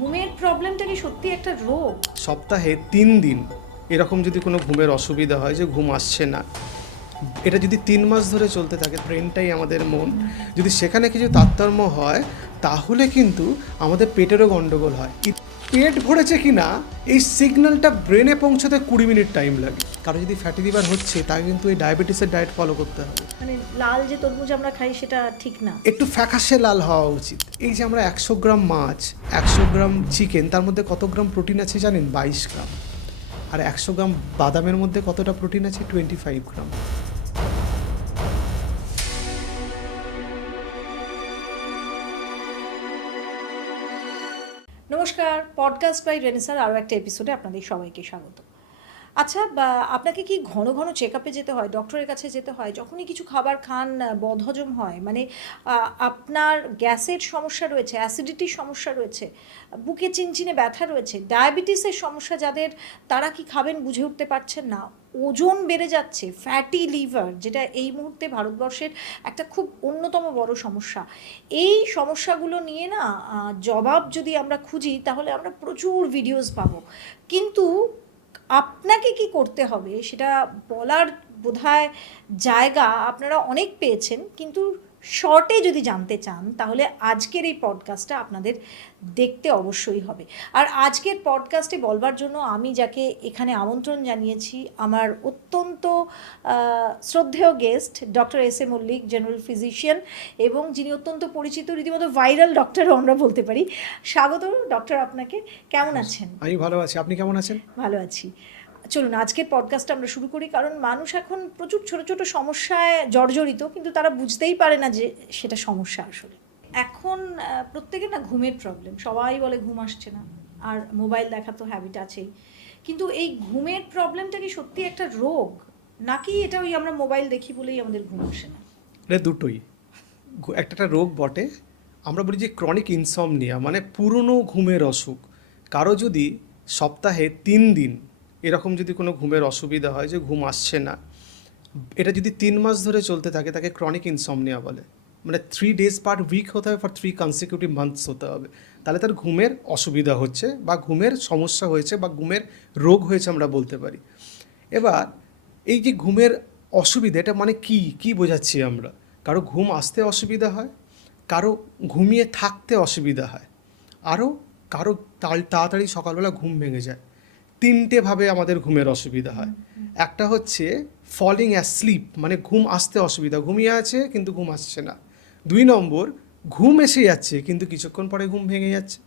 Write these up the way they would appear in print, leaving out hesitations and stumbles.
ঘুমের প্রবলেমটা কি সত্যি একটা রোগ? সপ্তাহে 3 দিন এরকম যদি কোনো ঘুমের অসুবিধা হয় যে ঘুম আসছে না, এটা যদি 3 মাস ধরে চলতে থাকে, ব্রেনটাই আমাদের মন, যদি সেখানে কিছু তারতম্য হয় তাহলে কিন্তু আমাদের পেটেরও গন্ডগোল হয়। পেট ভরেছে কি না এই সিগন্যালটা ব্রেনে পৌঁছাতে 20 মিনিট টাইম লাগে। কারো যদি ফ্যাটি লিভার হচ্ছে তাকে কিন্তু এই ডায়াবেটিসের ডায়েট ফলো করতে হবে। মানে লাল যে তরমুজ আমরা খাই সেটা ঠিক না। একটু ফ্যাকাশে লাল হওয়া উচিত। এই যে আমরা 100 গ্রাম মাছ, 100 গ্রাম চিকেন, তার মধ্যে কত গ্রাম প্রোটিন আছে জানেন? 22 গ্রাম। আর 100 গ্রাম বাদামের মধ্যে কতটা প্রোটিন আছে? 25 গ্রাম। নমস্কার, পডকাস্ট বাই রেনেসার আরও একটা এপিসোডে আপনাদের সবাইকে স্বাগত। আচ্ছা, আপনাকে কি ঘন ঘন চেক আপে যেতে হয়, ডক্টরের কাছে যেতে হয় যখনই কিছু খাবার খান বদহজম হয়? মানে আপনার গ্যাসের সমস্যা রয়েছে, অ্যাসিডিটির সমস্যা রয়েছে, বুকে চিনচিনে ব্যথা রয়েছে, ডায়াবেটিসের সমস্যা যাদের, তারা কি খাবেন বুঝে উঠতে পারছেন না, ওজন বেড়ে যাচ্ছে, ফ্যাটি লিভার যেটা এই মুহূর্তে ভারতবর্ষের একটা খুব অন্যতম বড় সমস্যা। এই সমস্যাগুলো নিয়ে না জবাব যদি আমরা খুঁজি তাহলে আমরা প্রচুর ভিডিওস পাবো, কিন্তু আপনাকে কি করতে হবে সেটা বলার বোধহয় জায়গা আপনারা অনেক পেয়েছেন, কিন্তু শর্টে যদি জানতে চান তাহলে আজকের এই পডকাস্টটা আপনাদের দেখতে অবশ্যই হবে। আর আজকের পডকাস্টে বলবার জন্য আমি যাকে এখানে আমন্ত্রণ জানিয়েছি, আমার অত্যন্ত শ্রদ্ধেয় guest doctor S A Mallick, general physician, এবং যিনি অত্যন্ত পরিচিত, রীতিমতো ভাইরাল ডক্টরও আমরা বলতে পারি। স্বাগত ডক্টর আপনাকে। কেমন আছেন? আমি ভালো আছি, আপনি কেমন আছেন? ভালো আছি। চলুন আজকের পডকাস্টটা আমরা শুরু করি, কারণ মানুষ এখন প্রচুর ছোট ছোট সমস্যায় জর্জরিত, কিন্তু তারা বুঝতেই পারে না যে সেটা সমস্যা আসলে। এখন প্রত্যেকের না ঘুমের প্রবলেম, সবাই বলে ঘুম আসছে না, আর মোবাইল দেখা তো হ্যাবিট আছেই। কিন্তু এই ঘুমের প্রবলেমটা কি সত্যি একটা রোগ, নাকি এটা ওই আমরা মোবাইল দেখি বলেই আমাদের ঘুম আসে না? এটা দুটোই। একটা রোগ বটে। আমরা বলি যে ক্রনিক ইনসমনিয়া, মানে পুরনো ঘুমের অসুখ। কারো যদি সপ্তাহে 3 দিন এরকম যদি কোনো ঘুমের অসুবিধা হয় যে ঘুম আসছে না, এটা যদি 3 মাস ধরে চলতে থাকে তাকে ক্রনিক ইনসমনিয়া বলে। মানে 3 days পার উইক হতে হবে, ফর 3 কনসিকিউটিভ মান্থস হতে হবে, তাহলে তার ঘুমের অসুবিধা হচ্ছে বা ঘুমের সমস্যা হয়েছে বা ঘুমের রোগ হয়েছে আমরা বলতে পারি। এবার এই যে ঘুমের অসুবিধা, এটা মানে কি বোঝাচ্ছি আমরা? কারো ঘুম আসতে অসুবিধা হয়, কারো ঘুমিয়ে থাকতে অসুবিধা হয়, আরও কারো তাড়াতাড়ি সকালবেলা ঘুম ভেঙে যায়। 3টেভাবে আমাদের ঘুমের অসুবিধা হয়। একটা হচ্ছে ফলিং অ্যাসলিপ, মানে ঘুম আসতে অসুবিধা, ঘুমিয়ে আছে কিন্তু ঘুম আসছে না। 2 নম্বর, ঘুম এসে যাচ্ছে কিন্তু কিছুক্ষণ পরে ঘুম ভেঙে যাচ্ছে।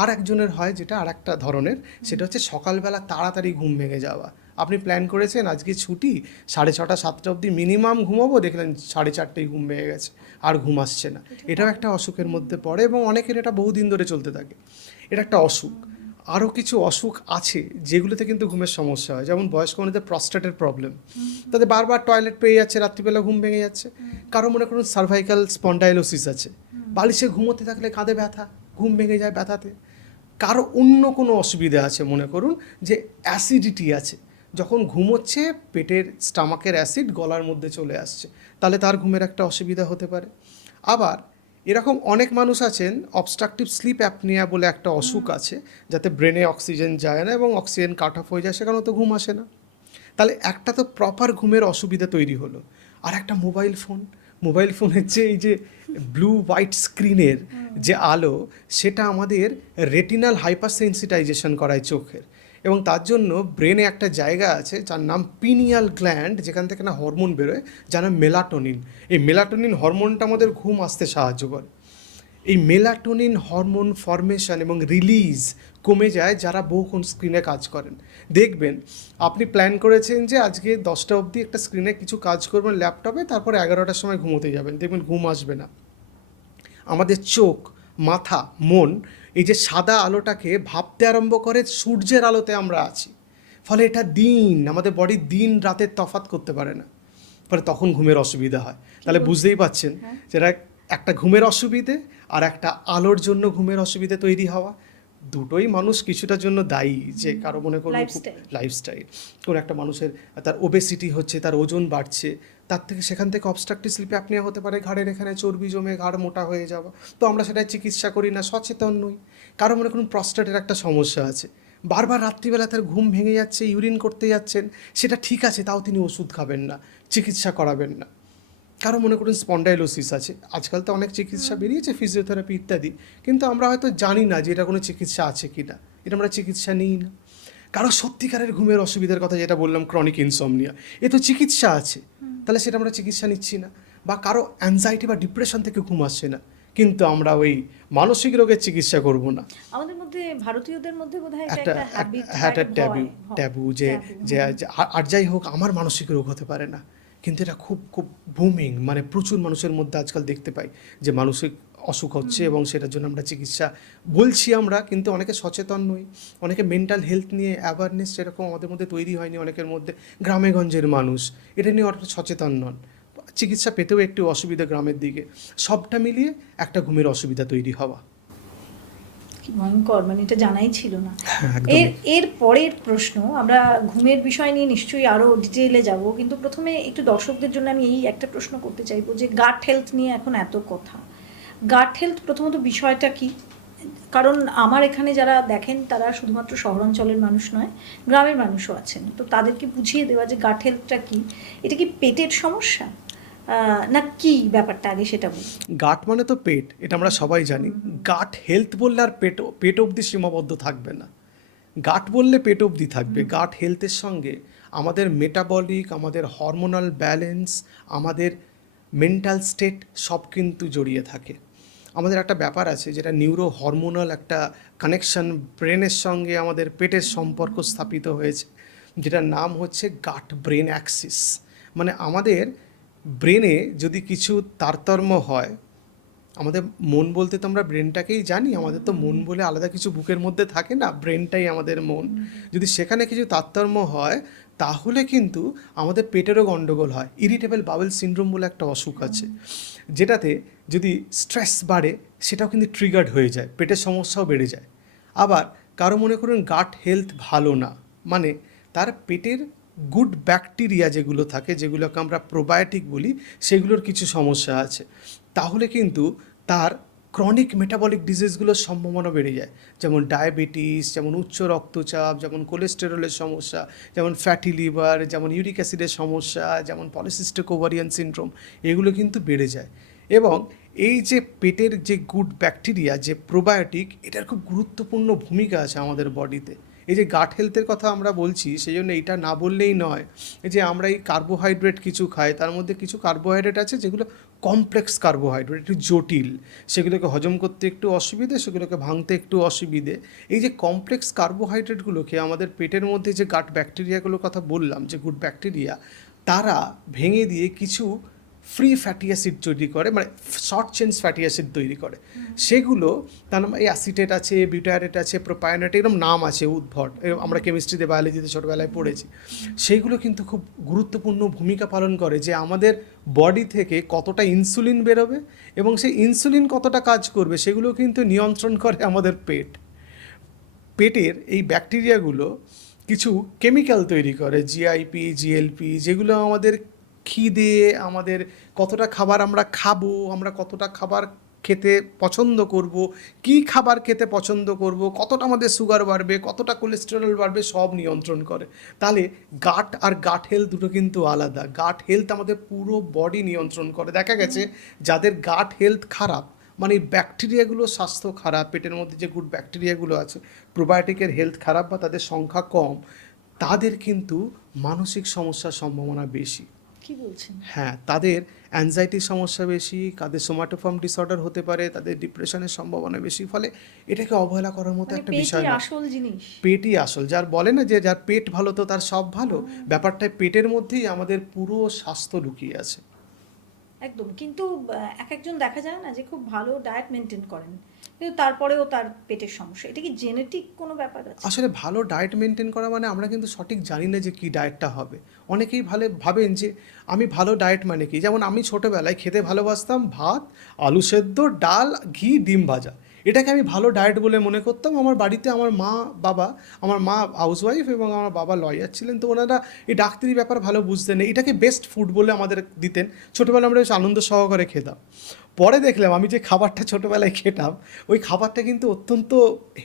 আর একজনের হয় যেটা আর একটা ধরনের, সেটা হচ্ছে সকালবেলা তাড়াতাড়ি ঘুম ভেঙে যাওয়া। আপনি প্ল্যান করেছেন আজকে ছুটি, 6:30 7টা অবধি মিনিমাম ঘুমাবো, দেখলেন 4:30 ঘুম ভেঙে গেছে, আর ঘুম আসছে না। এটাও একটা অসুখের মধ্যে পড়ে এবং অনেকের এটা বহুদিন ধরে চলতে থাকে। এটা একটা অসুখ। আরও কিছু অসুখ আছে যেগুলোতে কিন্তু ঘুমের সমস্যা হয়, যেমন বয়স্ক মানুষদের প্রস্টেটের প্রবলেম, তাদের বারবার টয়লেট পেয়ে যাচ্ছে, রাত্রিবেলা ঘুম ভেঙে যাচ্ছে। কারো মনে করুন সার্ভাইকাল স্পন্ডাইলোসিস আছে, বালিশে ঘুমোতে থাকলে কাঁধে ব্যথা, ঘুম ভেঙে যায় ব্যথাতে। কারো অন্য কোনো অসুবিধা আছে, মনে করুন যে অ্যাসিডিটি আছে, যখন ঘুমোচ্ছে পেটের স্টামাকের অ্যাসিড গলার মধ্যে চলে আসছে, তাহলে তার ঘুমের একটা অসুবিধা হতে পারে। আবার এরকম অনেক মানুষ আছেন, অবস্ট্রাকটিভ স্লিপ অ্যাপনিয়া বলে একটা অসুখ আছে, যাতে ব্রেনে অক্সিজেন যায় না এবং অক্সিজেন কাট অফ হয়ে যায়, সেখানেও তো ঘুম আসে না। তাহলে একটা তো প্রপার ঘুমের অসুবিধা তৈরি হলো। আর একটা মোবাইল ফোনের যে এই যে ব্লু হোয়াইট স্ক্রিনের যে আলো, সেটা আমাদের রেটিনাল হাইপার সেন্সিটাইজেশন করায় চোখের, এবং তার জন্য ব্রেনে একটা জায়গা আছে যার নাম পিনিয়াল গ্ল্যান্ড, যেখান থেকে না হরমোন বেরোয় যার নাম মেলাটোনিন। এই মেলাটোনিন হরমোনটা আমাদের ঘুম আসতে সাহায্য করে। এই মেলাটোনিন হরমোন ফরমেশন এবং রিলিজ কমে যায় যারা বহুক্ষণ স্ক্রিনে কাজ করেন। দেখবেন আপনি প্ল্যান করেছেন যে আজকে 10টা অবধি একটা স্ক্রিনে কিছু কাজ করবেন ল্যাপটপে, তারপরে 11টার সময় ঘুমোতে যাবেন, দেখবেন ঘুম আসবে না। আমাদের চোখ, মাথা, মন এই যে সাদা আলোটাকে ভাবতে আরম্ভ করে সূর্যের আলোতে আমরা আছি, ফলে এটা আমাদের বডি দিন রাতের তফাৎ করতে পারে না, ফলে তখন ঘুমের অসুবিধা হয়। তাহলে বুঝতেই পাচ্ছেন যেটা একটা ঘুমের অসুবিধে আর একটা আলোর জন্য ঘুমের অসুবিধে তৈরি হওয়া, দুটোই মানুষ কিছুটার জন্য দায়ী। যে কারো মনে করুন লাইফস্টাইল, কোন একটা মানুষের তার ওবেসিটি হচ্ছে, তার ওজন বাড়ছে, তার থেকে সেখান থেকে অবস্ট্রাকটিভ স্লিপ অ্যাপনিয়া হতে পারে, ঘাড়ের এখানে চর্বি জমে ঘাড় মোটা হয়ে যাওয়া। তো আমরা সেটা চিকিৎসা করি না, সচেতন নই। কারো মনে করুন প্রস্টেটের একটা সমস্যা আছে, বারবার রাত্রিবেলা তার ঘুম ভেঙে যাচ্ছে, ইউরিন করতে যাচ্ছেন, সেটা ঠিক আছে, তাও তিনি ওষুধ খাবেন না, চিকিৎসা করাবেন না। কারো মনে করুন স্পন্ডাইলোসিস আছে, আজকাল তো অনেক চিকিৎসা বেরিয়েছে, ফিজিওথেরাপি ইত্যাদি, কিন্তু আমরা হয়তো জানি না যে এটা কোনো চিকিৎসা আছে কি না, এটা আমরা চিকিৎসা নিই না। কারো সত্যিকারের ঘুমের অসুবিধার কথা যেটা বললাম, ক্রনিক ইনসমনিয়া, এ তো চিকিৎসা আছে, তাহলে সেটা আমরা চিকিৎসা নিচ্ছি না। বা কারো অ্যাংজাইটি বা ডিপ্রেশন থেকে ঘুম আসছে না, কিন্তু আমরা ওই মানসিক রোগের চিকিৎসা করব না। আমাদের মধ্যে ভারতীয়দের মধ্যে বোধহয় এটা একটা একটা হ্যাবিট, একটা ট্যাবু ট্যাবু যে taboo, যে যে আর যাই হোক আমার মানসিক রোগ হতে পারে না, কিন্তু এটা খুব খুব বুমিং, মানে প্রচুর মানুষের মধ্যে আজকাল দেখতে পাই যে মানসিক অসুখ হচ্ছে, এবং সেটার জন্য আমরা চিকিৎসা বলছি আমরা, কিন্তু অনেকে সচেতন নই, অনেকে মেন্টাল হেলথ নিয়ে অ্যাওয়ারনেস সেরকম আমাদের মধ্যে তৈরি হয়নি, অনেকের মধ্যে গ্রামেগঞ্জের মানুষ এটা নিয়ে অতটা সচেতন নন, চিকিৎসা পেতেও একটু অসুবিধা গ্রামের দিকে, সবটা মিলিয়ে একটা ঘুমের অসুবিধা তৈরি হওয়া। কি ভয়ঙ্কর, মানে এটা জানাই ছিল না। হ্যাঁ, একদমই। এর পরের প্রশ্ন, আমরা ঘুমের বিষয় নিয়ে নিশ্চয়ই আরও ডিটেইলে যাব, কিন্তু প্রথমে একটু দর্শকদের জন্য আমি এই একটা প্রশ্ন করতে চাইবো যে গাট হেলথ নিয়ে এখন এত কথা, গাট হেলথ প্রথমত বিষয়টা কি? কারণ আমার এখানে যারা দেখেন তারা শুধুমাত্র শহরাঞ্চলের মানুষ নয়, গ্রামের মানুষও আছেন, তো তাদেরকে বুঝিয়ে দেওয়া যে গাট হেলথটা কি, এটা কি পেটের সমস্যা না কি ব্যাপারটা, আগে সেটা বলি। গাট মানে তো পেট, এটা আমরা সবাই জানি। গাট হেলথ বললে আর পেট অবধি সীমাবদ্ধ থাকবে না, গাট বললে পেট অবধি থাকবে। গাট হেলথের সঙ্গে আমাদের মেটাবলিক, আমাদের হরমোনাল ব্যালেন্স, আমাদের মেন্টাল স্টেট সব কিন্তু জড়িয়ে থাকে। আমাদের একটা ব্যাপার আছে যেটা নিউরো হরমোনাল একটা কানেকশন ব্রেনের সঙ্গে আমাদের পেটের সম্পর্ক স্থাপিত হয়েছে, যেটার নাম হচ্ছে গাট ব্রেন অ্যাক্সিস। মানে আমাদের ব্রেনে যদি কিছু তারতম্য হয়, আমাদের মন বলতে তো আমরা ব্রেনটাকেই জানি, আমাদের তো মন বলে আলাদা কিছু বুকের মধ্যে থাকে না, ব্রেনটাই আমাদের মন। যদি সেখানে কিছু তারতম্য হয় তাহলে কিন্তু আমাদের পেটেরও গণ্ডগোল হয়। ইরিটেবল বাউল সিনড্রোম বলে একটা অসুখ আছে, যেটাতে যদি স্ট্রেস বাড়ে সেটাও কিন্তু ট্রিগার্ড হয়ে যায়, পেটের সমস্যাও বেড়ে যায়। আবার কারো মনে করুন গাট হেলথ ভালো না, মানে তার পেটের গুড ব্যাকটেরিয়া যেগুলো থাকে, যেগুলোকে আমরা প্রোবায়োটিক বলি, সেগুলোর কিছু সমস্যা আছে, তাহলে কিন্তু তার ক্রনিক মেটাবলিক ডিজিজগুলোর সম্ভাবনা বেড়ে যায়, যেমন ডায়াবেটিস, যেমন উচ্চ রক্তচাপ, যেমন কোলেস্টেরলের সমস্যা, যেমন ফ্যাটি লিভার, যেমন ইউরিক অ্যাসিডের সমস্যা, যেমন পলিসিস্টিক ওভারিয়ান সিনড্রোম, এগুলো কিন্তু বেড়ে যায়। এবং এই যে পেটের যে গুড ব্যাকটেরিয়া, যে প্রোবায়োটিক, এটার খুব গুরুত্বপূর্ণ ভূমিকা আছে আমাদের বডিতে। এই যে গাট হেলথের কথা আমরা বলছি, সেই জন্য এটা না বললেই নয়। এই যে আমরা এই কার্বোহাইড্রেট কিছু খাই, তার মধ্যে কিছু কার্বোহাইড্রেট আছে যেগুলো কমপ্লেক্স কার্বোহাইড্রেট, একটু জটিল, সেগুলোকে হজম করতে একটু অসুবিধে, সেগুলোকে ভাঙতে একটু অসুবিধে। এই যে কমপ্লেক্স কার্বোহাইড্রেটগুলোকে আমাদের পেটের মধ্যে যে গাট ব্যাকটেরিয়াগুলোর কথা বললাম, যে গুড ব্যাকটেরিয়া, তারা ভেঙে দিয়ে কিছু ফ্রি ফ্যাটি অ্যাসিড তৈরি করে, মানে শর্ট চেঞ্জ ফ্যাটি অ্যাসিড তৈরি করে। সেগুলো তার নাম এই অ্যাসিটেট আছে, বিউটারেট আছে, প্রোপায়োনেট, এরকম নাম আছে উদ্ভট, আমরা কেমিস্ট্রিতে বায়োলজিতে ছোটোবেলায় পড়েছি। সেইগুলো কিন্তু খুব গুরুত্বপূর্ণ ভূমিকা পালন করে যে আমাদের বডি থেকে কতটা ইনসুলিন বেরোবে এবং সেই ইনসুলিন কতটা কাজ করবে, সেগুলো কিন্তু নিয়ন্ত্রণ করে আমাদের পেটের এই ব্যাকটেরিয়াগুলো কিছু কেমিক্যাল তৈরি করে, জিআইপি, জিএলপি, যেগুলো আমাদের খিদে, আমাদের কতটা খাবার আমরা খাবো, আমরা কতটা খাবার খেতে পছন্দ করব, কি খাবার খেতে পছন্দ করব, কতটা আমাদের সুগার বাড়বে, কতটা কোলেস্টেরল বাড়বে, সব নিয়ন্ত্রণ করে। তাহলে গাট আর গাট হেলথ দুটো কিন্তু আলাদা। গাট হেলথ আমাদের পুরো বডি নিয়ন্ত্রণ করে। দেখা গেছে যাদের গাট হেলথ খারাপ, মানে এই ব্যাকটেরিয়াগুলো স্বাস্থ্য খারাপ, পেটের মধ্যে যে গুড ব্যাকটেরিয়াগুলো আছে, প্রোবায়োটিকের হেলথ খারাপ বা তাদের সংখ্যা কম, তাদের কিন্তু মানসিক সমস্যার সম্ভাবনা বেশি। কি বলছেন? হ্যাঁ, তাদের অ্যাংজাইটির সমস্যা বেশি, তাদের সোমাটোফর্ম ডিসঅর্ডার হতে পারে, তাদের ডিপ্রেশনের সম্ভাবনা বেশি। ফলে এটাকে অবহেলা করার মতো মানে একটা বিষয় পেটই না। আসল জিনিস। পেটই আসল, যার বলে না যে যার পেট ভালো তো তার সব ভালো, ব্যাপারটায় পেটের মধ্যেই আমাদের পুরো স্বাস্থ্য লুকিয়ে আছে। একদম, কিন্তু এক একজন দেখা যায় না যে খুব ভালো ডায়েট মেনটেন করেন, কিন্তু তারপরেও তার পেটের সমস্যা, এটা কি জেনেটিক কোনো ব্যাপার আছে? আসলে ভালো ডায়েট মেনটেন করা মানে আমরা কিন্তু সঠিক জানি না যে কী ডায়েটটা হবে। অনেকেই ভাবেন যে আমি ভালো ডায়েট মানে কি, যেমন আমি ছোটোবেলায় খেতে ভালোবাসতাম ভাত, আলু সেদ্ধ, ডাল, ঘি, ডিম ভাজা, এটাকে আমি ভালো ডায়েট বলে মনে করতাম। আমার বাড়িতে আমার মা হাউসওয়াইফ এবং আমার বাবা লয়ার ছিলেন, তো ওনারা এই ডাক্তারি ব্যাপার ভালো বুঝতেন না, এটাকে বেস্ট ফুড বলে আমাদের দিতেন। ছোটোবেলা আমরা বেশ আনন্দ সহকারে খেতাম। পরে দেখলাম আমি যে খাবারটা ছোটোবেলায় খেতাম, ওই খাবারটা কিন্তু অত্যন্ত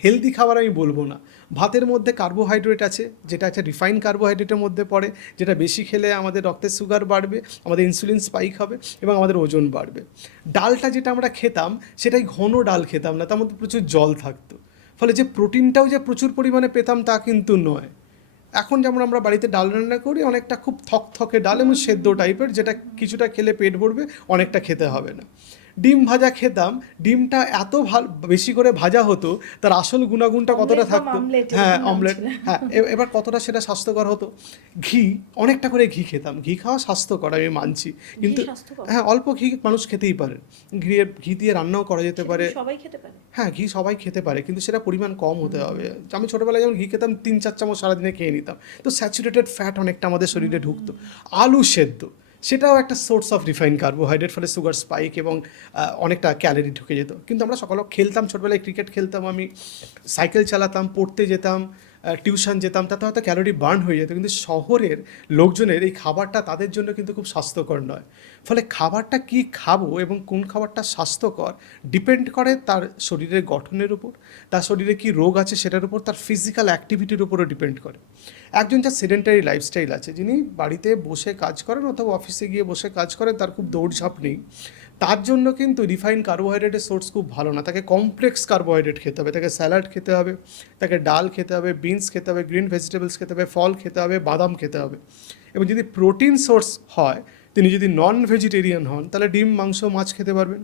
হেলদি খাবার আমি বলবো না। ভাতের মধ্যে কার্বোহাইড্রেট আছে, যেটা আছে রিফাইন কার্বোহাইড্রেটের মধ্যে পড়ে, যেটা বেশি খেলে আমাদের রক্তের সুগার বাড়বে, আমাদের ইনসুলিন স্পাইক হবে এবং আমাদের ওজন বাড়বে। ডালটা যেটা আমরা খেতাম সেটাই ঘন ডাল খেতাম না, তার মধ্যে প্রচুর জল থাকতো, ফলে যে প্রোটিনটাও যে প্রচুর পরিমাণে পেতাম তা কিন্তু নয়। এখন যেমন আমরা বাড়িতে ডাল রান্না করি, অনেকটা খুব থকথকে ডাল এবং সেদ্ধ টাইপের, যেটা কিছুটা খেলে পেট ভরবে, অনেকটা খেতে হবে না। ডিম ভাজা খেতাম, ডিমটা এত বেশি করে ভাজা হতো, তার আসল গুণাগুণটা কতটা অমলেট বা থাকতো, মামলেট হ্যাঁ এরকম নাম অমলেট, ছিল। হ্যাঁ এবার কতটা সেটা স্বাস্থ্যকর হতো। ঘি, অনেকটা করে ঘি খেতাম, ঘি খাওয়া স্বাস্থ্যকর আমি মানছি, কিন্তু ঘি স্বাস্থ্যকর? হ্যাঁ অল্প ঘি মানুষ খেতেই পারে, ঘি দিয়ে রান্নাও করা যেতে সেটা পারে। কি সবাই খেতে পারে? হ্যাঁ ঘি সবাই খেতে পারে, কিন্তু সেটা পরিমাণ কম হতে হবে। আমি ছোটোবেলায় যেমন ঘি খেতাম 3-4 চামচ সারাদিনে খেয়ে নিতাম, তো স্যাচুরেটেড ফ্যাট অনেকটা আমাদের শরীরে ঢুকতো। আলু সেদ্ধ, সেটাও একটা সোর্স অফ রিফাইন কার্বোহাইড্রেট, ফলে সুগার স্পাইক এবং অনেকটা ক্যালোরি ঢুকে যেত। কিন্তু আমরা সকালে খেলতাম, ছোটোবেলায় ক্রিকেট খেলতাম, আমি সাইকেল চালাতাম, পড়তে যেতাম, টিউশন যেতাম, তাতে হয়তো ক্যালোরি বার্ন হয়ে যেত। কিন্তু শহরের লোকজনের এই খাবারটা তাদের জন্য কিন্তু খুব স্বাস্থ্যকর নয়। ফলে খাবারটা কি খাবো এবং কোন খাবারটা স্বাস্থ্যকর ডিপেন্ড করে তার শরীরের গঠনের উপর, তার শরীরে কি রোগ আছে সেটার উপর, তার ফিজিক্যাল অ্যাক্টিভিটির উপরও ডিপেন্ড করে। একজন যার সেডেন্টারি লাইফস্টাইল আছে, যিনি বাড়িতে বসে কাজ করেন অথবা অফিসে গিয়ে বসে কাজ করেন, তার খুব দৌড়ঝাঁপ নেই, তার জন্য কিন্তু রিফাইন কার্বোহাইড্রেটের সোর্স খুব ভালো না। তাকে কমপ্লেক্স কার্বোহাইড্রেট খেতে হবে, তাকে স্যালাড খেতে হবে, তাকে ডাল খেতে হবে, বিনস খেতে হবে, গ্রিন ভেজিটেবলস খেতে হবে, ফল খেতে হবে, বাদাম খেতে হবে। এবং যদি প্রোটিন সোর্স হয়, তিনি যদি নন ভেজিটেরিয়ান হন, তাহলে ডিম, মাংস, মাছ খেতে পারবেন।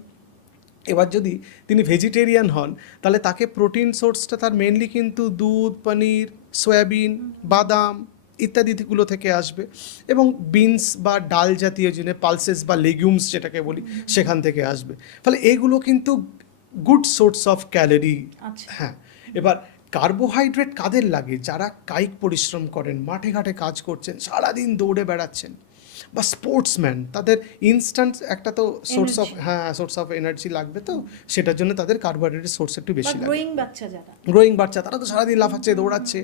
এবার যদি তিনি ভেজিটেরিয়ান হন, তাহলে তাকে প্রোটিন সোর্সটা তার মেনলি কিন্তু দুধ, পনির, সয়াবিন, বাদাম ইত্যাদিগুলো থেকে আসবে, এবং বিনস বা ডাল জাতীয় জিনিস, পালসেস বা লেগুমস যেটাকে বলি, সেখান থেকে আসবে। ফলে এগুলো কিন্তু গুড সোর্স অফ ক্যালোরি। আচ্ছা। হ্যাঁ, এবার কার্বোহাইড্রেট কাদের লাগে? যারা কায়িক পরিশ্রম করেন, মাঠে ঘাটে কাজ করছেন, সারাদিন দৌড়ে বেড়াচ্ছেন, বা স্পোর্টসম্যান, তাদের ইনস্ট্যান্ট একটা তো সোর্স অফ, হ্যাঁ সোর্স অফ এনার্জি লাগবে, তো সেটার জন্য তাদের কার্বোহাইড্রেটের সোর্স একটু বা বেশি লাগে। গ্রোয়িং বাচ্চা যারা, গ্রোয়িং বাচ্চা, তারা তো সারাদিন লাফাচ্ছে, দৌড়াচ্ছে।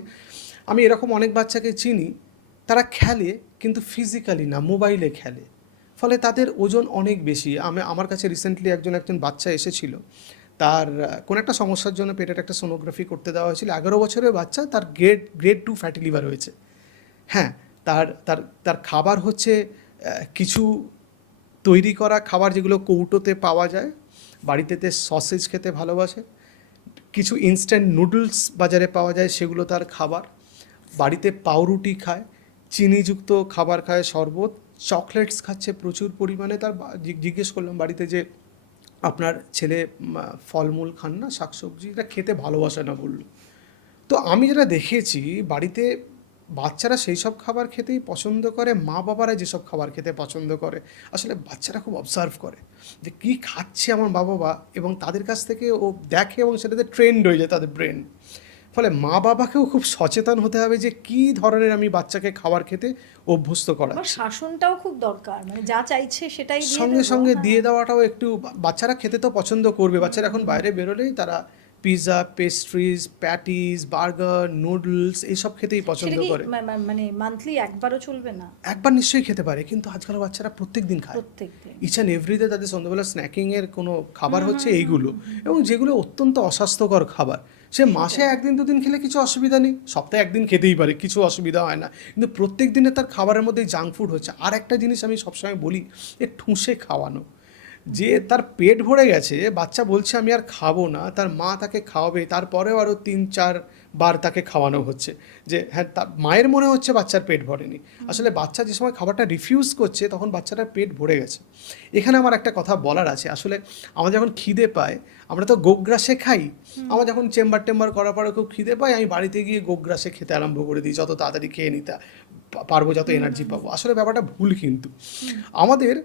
আমি এরকম অনেক বাচ্চাকে চিনি, তারা খেলে কিন্তু ফিজিক্যালি না, মোবাইলে খেলে, ফলে তাদের ওজন অনেক বেশি। আমার কাছে রিসেন্টলি একজন বাচ্চা এসেছিল, তার কোনো একটা সমস্যার জন্য পেটের একটা সোনোগ্রাফি করতে দেওয়া হয়েছিল। 11 বছরের বাচ্চা, তার গ্রেড 2 ফ্যাটি লিভার হয়েছে। হ্যাঁ, তার তার তার খাবার হচ্ছে কিছু তৈরি করা খাবার, যেগুলো কৌটোতে পাওয়া যায়। বাড়িতে সসেজ খেতে ভালোবাসে, কিছু ইনস্ট্যান্ট নুডলস বাজারে পাওয়া যায়, সেগুলো তার খাবার। বাড়িতে পাউরুটি খায়, চিনিযুক্ত খাবার খায়, শরবত, চকলেটস খাচ্ছে প্রচুর পরিমাণে। তার জিজ্ঞেস করলাম বাড়িতে যে আপনার ছেলে ফলমূল খান না, শাকসবজি, এটা খেতে ভালোবাসে না বলল। তো আমি যেটা দেখেছি, বাড়িতে বাচ্চারা সেই সব খাবার খেতেই পছন্দ করে, মা বাবারা যেসব খাবার খেতে পছন্দ করে, আসলে বাচ্চারা খুব অবজার্ভ করে যে কী খাচ্ছে আমার মা বাবা, এবং তাদের কাছ থেকে ও দেখে এবং সেটাতে ট্রেন্ড হয়ে যায় তাদের ব্রেন। ফলে মা বাবাকেও খুব সচেতন হতে হবে যে কী ধরনের আমি বাচ্চাকে খাবার খেতে অভ্যস্ত আবার করাচ্ছি। শাসনটাও খুব দরকার, মানে যা চাইছে সেটাই দিয়ে সঙ্গে দেবো, সঙ্গে হ্যাঁ। দিয়ে দেওয়াটাও একটু, বাচ্চারা খেতে তো পছন্দ করবে। বাচ্চারা এখন বাইরে বেরোলেই তারা pizza, pastries, patties, burger, noodles এইসব খেতেই পছন্দ সেটা কি করে। মানে মান্থলি একবারও চলবে না? একবার নিশ্চয়ই খেতে পারে, কিন্তু আজকাল বাচ্চারা প্রত্যেক দিন খায়। প্রত্যেকদিন। ইচ অ্যান্ড এভরিডে তাদের সন্ধ্যাবেলা স্ন্যাকিংয়ের কোনো খাবার হচ্ছে এইগুলো, এবং যেগুলো অত্যন্ত অস্বাস্থ্যকর খাবার। সে মাসে 1-2 দিন খেলে কিছু অসুবিধা নেই, সপ্তাহে 1 দিন খেতেই পারে, কিছু অসুবিধা হয় না, কিন্তু প্রত্যেক দিনে তার খাবারের মধ্যে জাঙ্ক ফুড হচ্ছে। আর একটা জিনিস আমি সবসময় বলি, ঠুসে খাওয়ানো। যে তার পেট ভরে গেছে, বাচ্চা বলছে আমি আর খাবো না, তার মা তাকে খাওয়াবে, তারপরেও আরও 3-4 বার তাকে খাওয়ানো হচ্ছে, যে হ্যাঁ তার মায়ের মনে হচ্ছে বাচ্চার পেট ভরেনি। আসলে বাচ্চা যে সময় খাবারটা রিফিউজ করছে, তখন বাচ্চাটার পেট ভরে গেছে। এখানে আমার একটা কথা বলার আছে, আসলে আমরা যখন খিদে পাই, আমরা তো গোগ্রাসে খাই। আমার যখন চেম্বার করার পরে খুব খিদে পাই, আমি বাড়িতে গিয়ে গোগ্রাসে খেতে আরম্ভ করে দিই, যত তাড়াতাড়ি খেয়ে নিতে পারবো, যত এনার্জি পাবো। আসলে ব্যাপারটা ভুল, কিন্তু আমাদের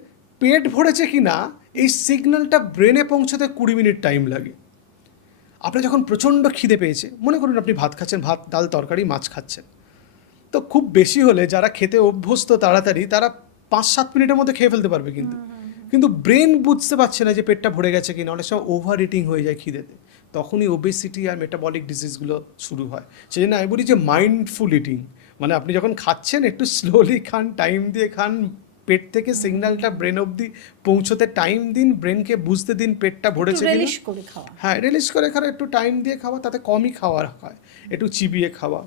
পেট ভরেছে কি না এই সিগন্যালটা ব্রেনে পৌঁছতে 20 মিনিট টাইম লাগে। আপনার যখন প্রচণ্ড খিদে পেয়েছে, মনে করুন আপনি ভাত খাচ্ছেন, ভাত, ডাল, তরকারি, মাছ খাচ্ছেন, তো খুব বেশি হলে যারা খেতে অভ্যস্ত তাড়াতাড়ি, তারা 5-7 মিনিটের মধ্যে খেয়ে ফেলতে পারবে, কিন্তু কিন্তু ব্রেন বুঝতে পারছে না যে পেটটা ভরে গেছে কিনা, অনেক সময় ওভার ইটিং হয়ে যায় খিদেতে, তখনই ওবেসিটি আর মেটাবলিক ডিজিজগুলো শুরু হয়। সেই জন্য আমি বলি যে মাইন্ডফুল ইটিং, মানে আপনি যখন খাচ্ছেন একটু স্লোলি খান, টাইম দিয়ে খান, পেট থেকে সিগন্যালটা ব্রেন অবধি পৌঁছতে টাইম দিন, ব্রেনকে বুঝতে দিন পেটটা ভরেছে কিনা। রিলিশ করে খাওয়া। হ্যাঁ, রিলিজ করে খাওয়া, একটু টাইম দিয়ে খাওয়া, তাতে কমই খাওয়া হয়, একটু চিবিয়ে খাওয়া,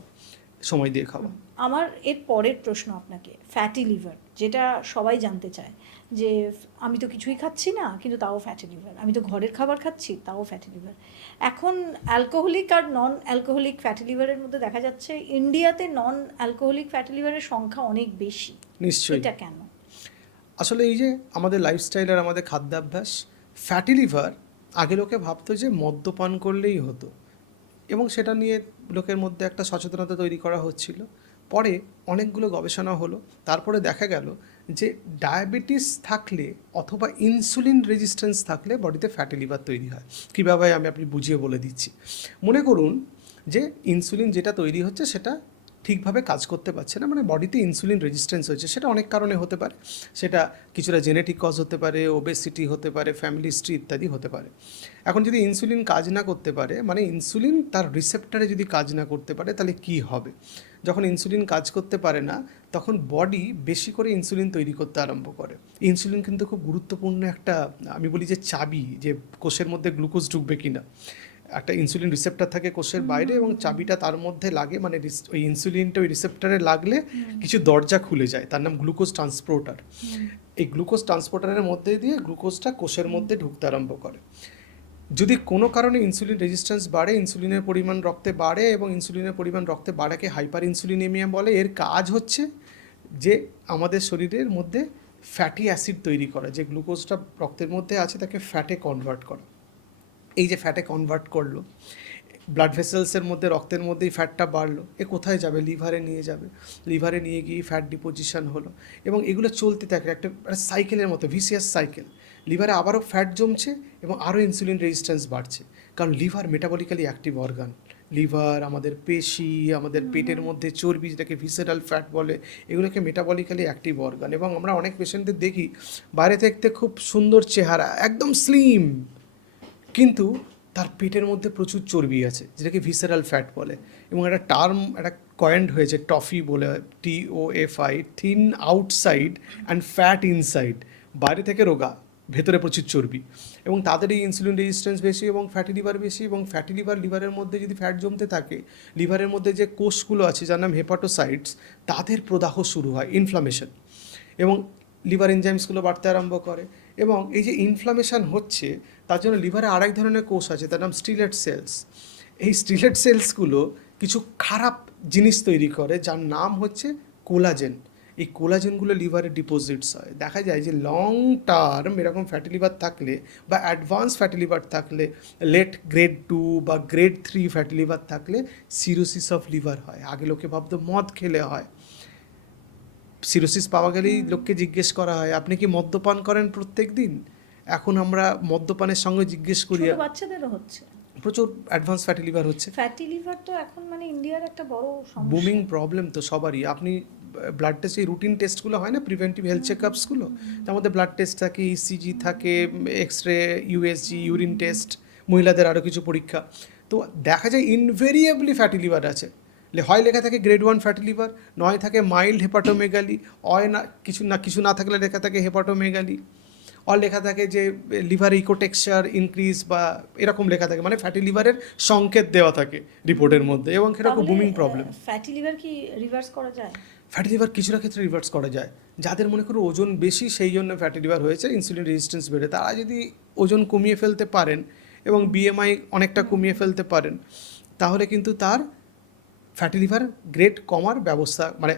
সময় দিয়ে খাওয়া। আমার এর পরের প্রশ্ন আপনাকে, ফ্যাটি লিভার, যেটা সবাই জানতে চায় যে আমি তো কিছুই খাচ্ছি না কিন্তু তাও ফ্যাটি লিভার, আমি তো ঘরের খাবার খাচ্ছি তাও ফ্যাটি লিভার। এখন অ্যালকোহলিক আর নন অ্যালকোহলিক ফ্যাটি লিভারের মধ্যে দেখা যাচ্ছে ইন্ডিয়াতে নন অ্যালকোহলিক ফ্যাটি লিভারের সংখ্যা অনেক বেশি। নিশ্চয়ই। এটা কেন? আসলে এই যে আমাদের লাইফস্টাইল আর আমাদের খাদ্যাভ্যাস, ফ্যাটি লিভার আগে লোকে ভাবতো যে মদ্যপান করলেই হতো, এবং সেটা নিয়ে লোকের মধ্যে একটা সচেতনতা তৈরি করা হচ্ছিল। পরে অনেকগুলো গবেষণা হলো, তারপরে দেখা গেল যে ডায়াবেটিস থাকলে অথবা ইনসুলিন রেজিস্ট্যান্স থাকলে বডিতে ফ্যাটি লিভার তৈরি হয়। কীভাবে আমি আপনি বুঝিয়ে বলে দিচ্ছি। মনে করুন যে ইনসুলিন যেটা তৈরি হচ্ছে সেটা ঠিকভাবে কাজ করতে পারছে না, মানে বডিতে ইনসুলিন রেজিস্ট্যান্স হয়েছে, সেটা অনেক কারণে হতে পারে। সেটা কিছুটা জেনেটিক কজ হতে পারে, ওবেসিটি হতে পারে, ফ্যামিলি হিস্ট্রি ইত্যাদি হতে পারে। এখন যদি ইনসুলিন কাজ না করতে পারে, মানে ইনসুলিন তার রিসেপ্টারে যদি কাজ না করতে পারে, তাহলে কি হবে? যখন ইনসুলিন কাজ করতে পারে না, তখন বডি বেশি করে ইনসুলিন তৈরি করতে আরম্ভ করে। ইনসুলিন কিন্তু খুব গুরুত্বপূর্ণ একটা, আমি বলি যে চাবি, যে কোষের মধ্যে গ্লুকোজ ঢুকবে কিনা। একটা ইনসুলিন রিসেপ্টর থাকে কোষের বাইরে, এবং চাবিটা তার মধ্যে লাগে, মানে ওই ইনসুলিনটা ওই রিসেপ্টরে লাগলে কিছু দরজা খুলে যায়, তার নাম গ্লুকোজ ট্রান্সপোর্টার। এই গ্লুকোজ ট্রান্সপোর্টারের মধ্যে দিয়ে গ্লুকোজটা কোষের মধ্যে ঢুকতে আরম্ভ করে। যদি কোনো কারণে ইনসুলিন রেজিস্ট্যান্স বাড়ে, ইনসুলিনের পরিমাণ রক্তে বাড়ে, এবং ইনসুলিনের পরিমাণ রক্তে বাড়াকে হাইপার ইনসুলিনেমিয়া বলে। এর কাজ হচ্ছে যে আমাদের শরীরের মধ্যে ফ্যাটি অ্যাসিড তৈরি করা, যে গ্লুকোজটা রক্তের মধ্যে আছে তাকে ফ্যাটে কনভার্ট করা। এই যে ফ্যাটে কনভার্ট করলো, ব্লাড ভেসেলসের মধ্যে রক্তের মধ্যেই ফ্যাটটা বাড়লো, এ কোথায় যাবে? লিভারে নিয়ে যাবে। লিভারে নিয়ে গিয়ে ফ্যাট ডিপোজিশন হলো, এবং এগুলো চলতে থাকে একটা সাইকেলের মতো, ভিসিয়াস সাইকেল। লিভারে আবারও ফ্যাট জমছে এবং আরও ইনসুলিন রেজিস্ট্যান্স বাড়ছে, কারণ liver metabolically active organ. Liver, আমাদের পেশি, আমাদের পেটের মধ্যে চর্বি, যেটাকে ভিসেরাল ফ্যাট বলে, এগুলোকে মেটাবলিক্যালি অ্যাক্টিভ অর্গান। এবং আমরা অনেক পেশেন্টদের দেখি বাইরে দেখতে খুব সুন্দর চেহারা, একদম স্লিম, কিন্তু তার পেটের মধ্যে প্রচুর চর্বি আছে, যেটাকে ভিসেরাল ফ্যাট বলে। এবং একটা টার্ম, একটা কয়েন্ড হয়েছে টফি বলে, TOFI, thin outside and fat inside. বাইরে থেকে রোগা, ভেতরে প্রচুর চর্বি, এবং তাদের এই ইনসুলিন রেজিস্ট্যান্স বেশি এবং ফ্যাটি লিভার বেশি। এবং ফ্যাটি লিভার, লিভারের মধ্যে যদি ফ্যাট জমতে থাকে, লিভারের মধ্যে যে কোষগুলো আছে যার নাম হেপাটোসাইটস, তাদের প্রদাহ শুরু হয়, ইনফ্লামেশন, এবং লিভার এনজাইমসগুলো বাড়তে আরম্ভ করে। এবং এই যে ইনফ্লামেশন হচ্ছে, তার জন্য লিভারে আরেক ধরনের কোষ আছে, তার নাম স্টিলেট সেলস। এই স্টিলেট সেলসগুলো কিছু খারাপ জিনিস তৈরি করে, যার নাম হচ্ছে কোলাজেন। এই কোলাজেনগুলো লিভারে ডিপোজিটস হয়। দেখা যায় যে লং টার্ম এরকম ফ্যাটি লিভার থাকলে, বা অ্যাডভান্স ফ্যাটি লিভার থাকলে, লেট গ্রেড 2 বা গ্রেড 3 ফ্যাটি লিভার থাকলে সিরোসিস অফ লিভার হয়। আগে লোকে ভাবতো মদ খেলে হয়, সিরোসিস পাওয়া গেলেই লোককে জিজ্ঞেস করা হয় আপনি কি মদ্যপান করেন প্রত্যেক দিন? এখন আমরা মদ্যপানের সঙ্গে জিজ্ঞেস করি, ছোট বাচ্চাদেরও হচ্ছে প্রচুর অ্যাডভান্স ফ্যাটি লিভার হচ্ছে। ফ্যাটি লিভার তো এখন মানে ইন্ডিয়ার একটা বড় সমস্যা, বুমিং প্রবলেম তো সবারই। আপনি ব্লাড টেস্ট, এই রুটিন টেস্টগুলো হয় না, প্রিভেন্টিভ হেলথ চেকআপসগুলো, তার মধ্যে ব্লাড টেস্ট থাকে, ইসিজি থাকে, X ray, USG, urine test, মহিলাদের আরও কিছু পরীক্ষা। তো দেখা যায় ইনভেরিয়েবলি ফ্যাটি লিভার আছে। হয় লেখা থাকে গ্রেড 1 ফ্যাটি লিভার, নয় থাকে মাইল্ড হেপাটোমেগালি, হয় না কিছু না থাকলে লেখা থাকে হেপাটোমেগালি, আর লেখা থাকে যে লিভার ইকোটেক্সচার ইনক্রিজ, বা এরকম লেখা থাকে, মানে ফ্যাটি লিভারের সংকেত দেওয়া থাকে রিপোর্টের মধ্যে, এবং সেটা খুব বুমিং প্রবলেম। ফ্যাটি লিভার কি রিভার্স করা যায়? ফ্যাটি লিভার কিছুটা ক্ষেত্রে রিভার্স করা যায়। যাদের মনে করো ওজন বেশি, সেই জন্য ফ্যাটি লিভার হয়েছে, ইনসুলিন রেজিস্ট্যান্স বেড়ে, তারা যদি ওজন কমিয়ে ফেলতে পারেন এবং BMI অনেকটা কমিয়ে ফেলতে পারেন, তাহলে কিন্তু তার ফ্যাটি লিভার গ্রেড কমার ব্যবস্থা, মানে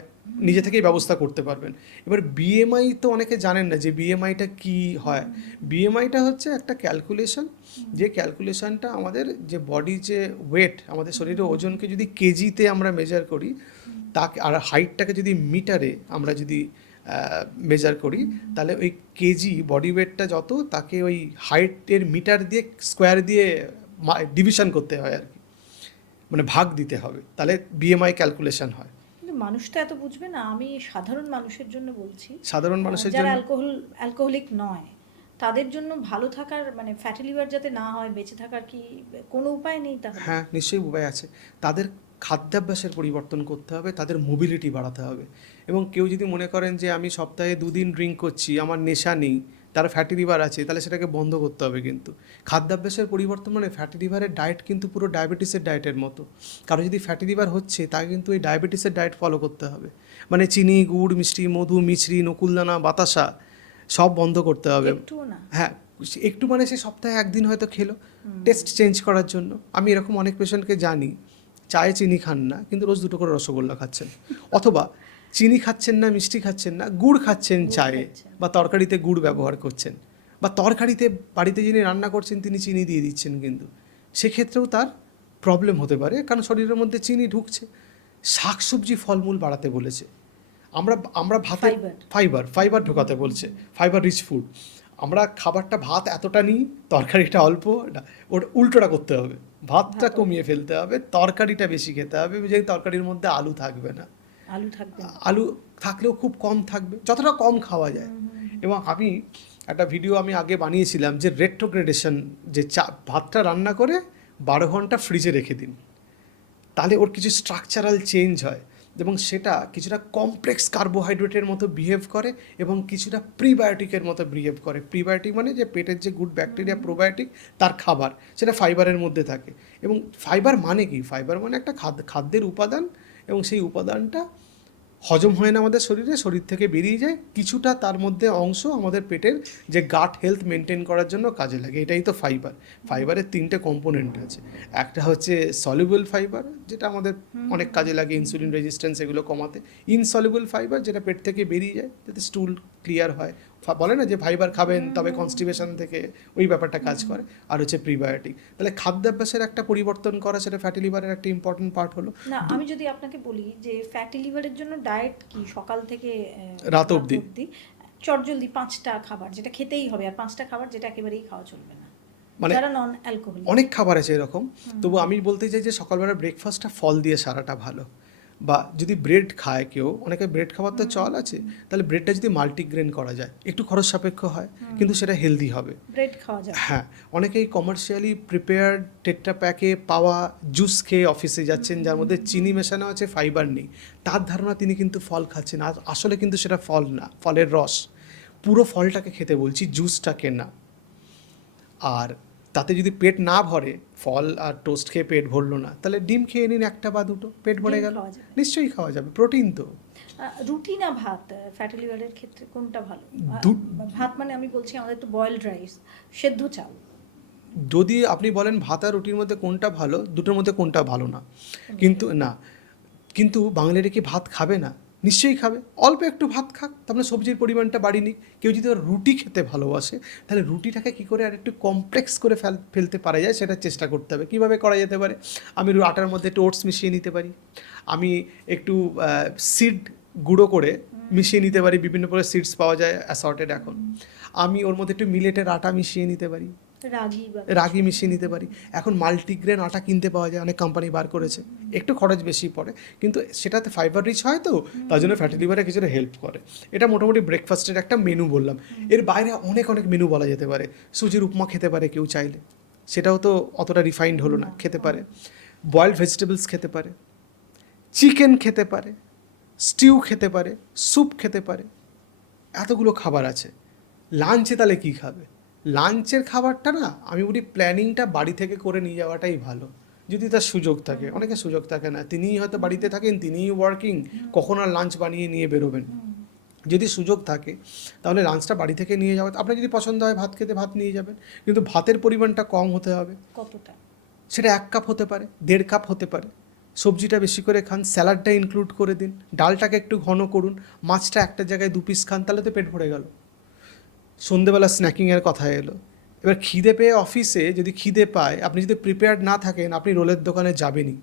নিজে থেকেই ব্যবস্থা করতে পারবেন। এবার BMI তো অনেকে জানেন না যে BMIটা কী হয়। BMIটা হচ্ছে একটা ক্যালকুলেশন, যে ক্যালকুলেশনটা আমাদের যে বডি, যে ওয়েট, আমাদের শরীরে ওজনকে যদি কেজিতে আমরা মেজার করি, তাকে, আর হাইটটাকে যদি মিটারে আমরা যদি মেজার করি, তাহলে ওই কেজি বডি ওয়েটটা যত, তাকে ওই হাইটের মিটার দিয়ে স্কোয়ার দিয়ে ডিভিশন করতে হয় আর কি, মানে ভাগ দিতে হবে, তাহলে BMI ক্যালকুলেশন হয়। কিন্তু মানুষটা এত বুঝবে না, আমি সাধারণ মানুষের জন্য বলছি, সাধারণ মানুষের যারা জন্য অ্যালকোহলিক নয়, তাদের জন্য ভালো থাকার মানে ফ্যাটি লিভার যাতে না হয়, বেঁচে থাকার কি কোনো উপায় নেই তাহলে? হ্যাঁ, নিশ্চয়ই উপায় আছে। তাদের খাদ্যাভ্যাসের পরিবর্তন করতে হবে, তাদের মোবিলিটি বাড়াতে হবে। এবং কেউ যদি মনে করেন যে আমি সপ্তাহে 2 দিন ড্রিঙ্ক করছি, আমার নেশা নেই, তার ফ্যাটি লিভার আছে, তাহলে সেটাকে বন্ধ করতে হবে কিন্তু। খাদ্যাভ্যাসের পরিবর্তন মানে ফ্যাটি লিভারের ডায়েট কিন্তু পুরো ডায়াবেটিসের ডায়েটের মতো। কারো যদি ফ্যাটি লিভার হচ্ছে তাকে কিন্তু এই ডায়াবেটিসের ডায়েট ফলো করতে হবে। মানে চিনি, গুড়, মিষ্টি, মধু, মিছরি, নকুলদানা, বাতাসা সব বন্ধ করতে হবে। একটুও না? হ্যাঁ, একটু মানে সে সপ্তাহে একদিন হয়তো খেলো টেস্ট চেঞ্জ করার জন্য। আমি এরকম অনেক পেশেন্টকে জানি, চায়ে চিনি খান না কিন্তু রোজ 2টো করে রসগোল্লা খাচ্ছেন, অথবা চিনি খাচ্ছেন না, মিষ্টি খাচ্ছেন না, গুড় খাচ্ছেন গুড় চায়ে, খাচ্ছেন। বা তরকারিতে গুড় ব্যবহার করছেন, বা তরকারিতে বাড়িতে যিনি রান্না করছেন তিনি চিনি দিয়ে দিচ্ছেন, কিন্তু সেক্ষেত্রেও তার প্রবলেম হতে পারে, কারণ শরীরের মধ্যে চিনি ঢুকছে। শাকসবজি ফলমূল বাড়াতে বলেছে। আমরা আমরা ভাতে ফাইবার ঢোকাতে বলছে, ফাইবার রিচ ফুড। আমরা খাবারটা ভাত এতটা নিই, তরকারিটা অল্প, ওটা উল্টোটা করতে হবে, ভাতটা কমিয়ে ফেলতে হবে, তরকারিটা বেশি খেতে হবে, যে তরকারির মধ্যে আলু থাকবে না, আলু থাকবে না। আলু থাকলেও খুব কম থাকবে, যতটা কম খাওয়া যায়। এবং আমি একটা ভিডিও আমি আগে বানিয়েছিলাম যে রেট্রোগ্রেডেশন, যে ভাতটা রান্না করে 12 ঘন্টা ফ্রিজে রেখে দিন, তাহলে ওর কিছু স্ট্রাকচারাল চেঞ্জ হয় এবং সেটা কিছুটা কমপ্লেক্স কার্বোহাইড্রেটের মতো বিহেভ করে এবং কিছুটা প্রিবায়োটিকের মতো বিহেভ করে। প্রিবায়োটিক মানে যে পেটের যে গুড ব্যাকটেরিয়া, প্রোবায়োটিক তার খাবার, সেটা ফাইবারের মধ্যে থাকে। এবং ফাইবার মানে কি? ফাইবার মানে একটা খাদ্যের উপাদান, এবং সেই উপাদানটা হজম হয় না আমাদের শরীরে, শরীর থেকে বেরিয়ে যায়, কিছুটা তার মধ্যে অংশ আমাদের পেটের যে গাট হেলথ মেনটেন করার জন্য কাজে লাগে। এটাই তো ফাইবার। ফাইবারের 3টে কম্পোনেন্ট আছে। একটা হচ্ছে সলিউবল ফাইবার, যেটা আমাদের অনেক কাজে লাগে ইনসুলিন রেজিস্ট্যান্স এগুলো কমাতে। ইনসলিউবল ফাইবার, যেটা পেট থেকে বেরিয়ে যায় যাতে স্টুল ক্লিয়ার হয়। বলে না যে ফাইবার খাবেন তবে কনস্টিপেশন থেকে ওই ব্যাপারটা কাজ করে। আর হচ্ছে প্রিবায়োটিক। তাহলে খাদ্যাভ্যাসের একটা পরিবর্তন করা, সেটা ফ্যাটি লিভারের একটা ইম্পর্টেন্ট পার্ট হলো। না, আমি যদি আপনাকে বলি যে ফ্যাটি লিভারের জন্য ডায়েট কি সকাল থেকে রাত অবধি চটজলদি 5টা খাবার যেটা খেতেই হবে, আর 5টা খাবার যেটা একেবারেই খাওয়া চলবে না, মানে যারা নন অ্যালকোহলিক। অনেক খাবার আছে এরকম। তবু আমি বলতে চাই যে সকালবেলা ব্রেকফাস্টটা ফল দিয়ে সারাটা ভালো। বা যদি ব্রেড খায় কেউ, অনেকে ব্রেড খাবার তো চল আছে, তাহলে ব্রেডটা যদি মাল্টিগ্রেন করা যায়, একটু খরচ সাপেক্ষ হয় কিন্তু সেটা হেলদি হবে। ব্রেড খাওয়া যায়। হ্যাঁ, অনেকেই কমার্শিয়ালি প্রিপেয়ার্ড টেট্রা প্যাকে পাওয়া জুস খেয়ে অফিসে যাচ্ছেন, যার মধ্যে চিনি মেশানো আছে, ফাইবার নেই। তার ধারণা তিনি কিন্তু ফল খাচ্ছেন, আর আসলে কিন্তু সেটা ফল না, ফলের রস। পুরো ফলটাকে খেতে বলছি, জুসটাকে না। আর তাতে যদি পেট না ভরে, ফল আর টোস্ট খেয়ে পেট ভরলো না, তাহলে ডিম খেয়ে নিন 1টা বা 2টো, পেট ভরে ডিম গেল। খাওয়া যাবে। নিশ্চয়ই খাওয়া যাবে, প্রোটিন তো। রুটি না ভাত ফ্যাটি লিভারের ক্ষেত্রে কোনটা ভালো? ভাত মানে আমি বলছি আমাদের তো বয়েলড রাইস, সেদ্ধ চাল। যদি আপনি বলেন ভাত আর রুটির মধ্যে কোনটা ভালো, দুটোর মধ্যে কোনটা ভালো না, কিন্তু বাঙালিরা কি ভাত খাবে না? নিশ্চয়ই খাবে। অল্প একটু ভাত খাক, তারপরে সবজির পরিমাণটা বাড়িয়ে নিক। কেউ যদি রুটি খেতে ভালোবাসে, তাহলে রুটিটাকে কী করে আর একটু কমপ্লেক্স করে ফেলতে পারা যায় সেটা চেষ্টা করতে হবে। কীভাবে করা যেতে পারে? আমি আটার মধ্যে একটু ওটস মিশিয়ে নিতে পারি, আমি একটু সিড গুঁড়ো করে মিশিয়ে নিতে পারি, বিভিন্ন প্রকার সিডস পাওয়া যায় অ্যাসর্টেড এখন। আমি ওর মধ্যে একটু মিলেটের আটা মিশিয়ে নিতে পারি, রাগি মিশিয়ে নিতে পারি। এখন মাল্টিগ্রেন আটা কিনতে পাওয়া যায়, অনেক কোম্পানি বার করেছে। একটু খরচ বেশি পড়ে, কিন্তু সেটাতে ফাইবার রিচ হয়, তো তার জন্য ফ্যাটি লিভারে কিছুটা হেল্প করে। এটা মোটামুটি ব্রেকফাস্টের একটা মেনু বললাম। এর বাইরে অনেক মেনু বলা যেতে পারে। সুজির উপমা খেতে পারে কেউ চাইলে, সেটাও তো অতটা রিফাইন্ড হলো না, খেতে পারে। বয়েলড ভেজিটেবলস খেতে পারে, চিকেন খেতে পারে, স্টিউ খেতে পারে, স্যুপ খেতে পারে। এতগুলো খাবার আছে। লাঞ্চে তাহলে কী খাবে? লাঞ্চের খাবারটা না, আমি বলি প্ল্যানিংটা বাড়ি থেকে করে নিয়ে যাওয়াটাই ভালো, যদি তার সুযোগ থাকে। অনেকের সুযোগ থাকে না, তিনিই হয়তো বাড়িতে থাকেন, তিনিই ওয়ার্কিং, কখন আর লাঞ্চ বানিয়ে নিয়ে বেরোবেন। যদি সুযোগ থাকে তাহলে লাঞ্চটা বাড়ি থেকে নিয়ে যাওয়া। আপনার যদি পছন্দ হয় ভাত খেতে, ভাত নিয়ে যাবেন, কিন্তু ভাতের পরিমাণটা কম হতে হবে। কতটা? সেটা 1 কাপ হতে পারে, 1.5 কাপ হতে পারে। সবজিটা বেশি করে খান, স্যালাডটা ইনক্লুড করে দিন, ডালটাকে একটু ঘন করুন, মাছটা একটা জায়গায় 2 পিস খান, তাহলে তো পেট ভরে গেল। সন্ধেবেলা স্ন্যাকিংয়ের কথা এলো। এবার খিদে পেয়ে অফিসে যদি খিদে পায়, আপনি যদি প্রিপেয়ার্ড না থাকেন, আপনি রোলের দোকানে যাবেনই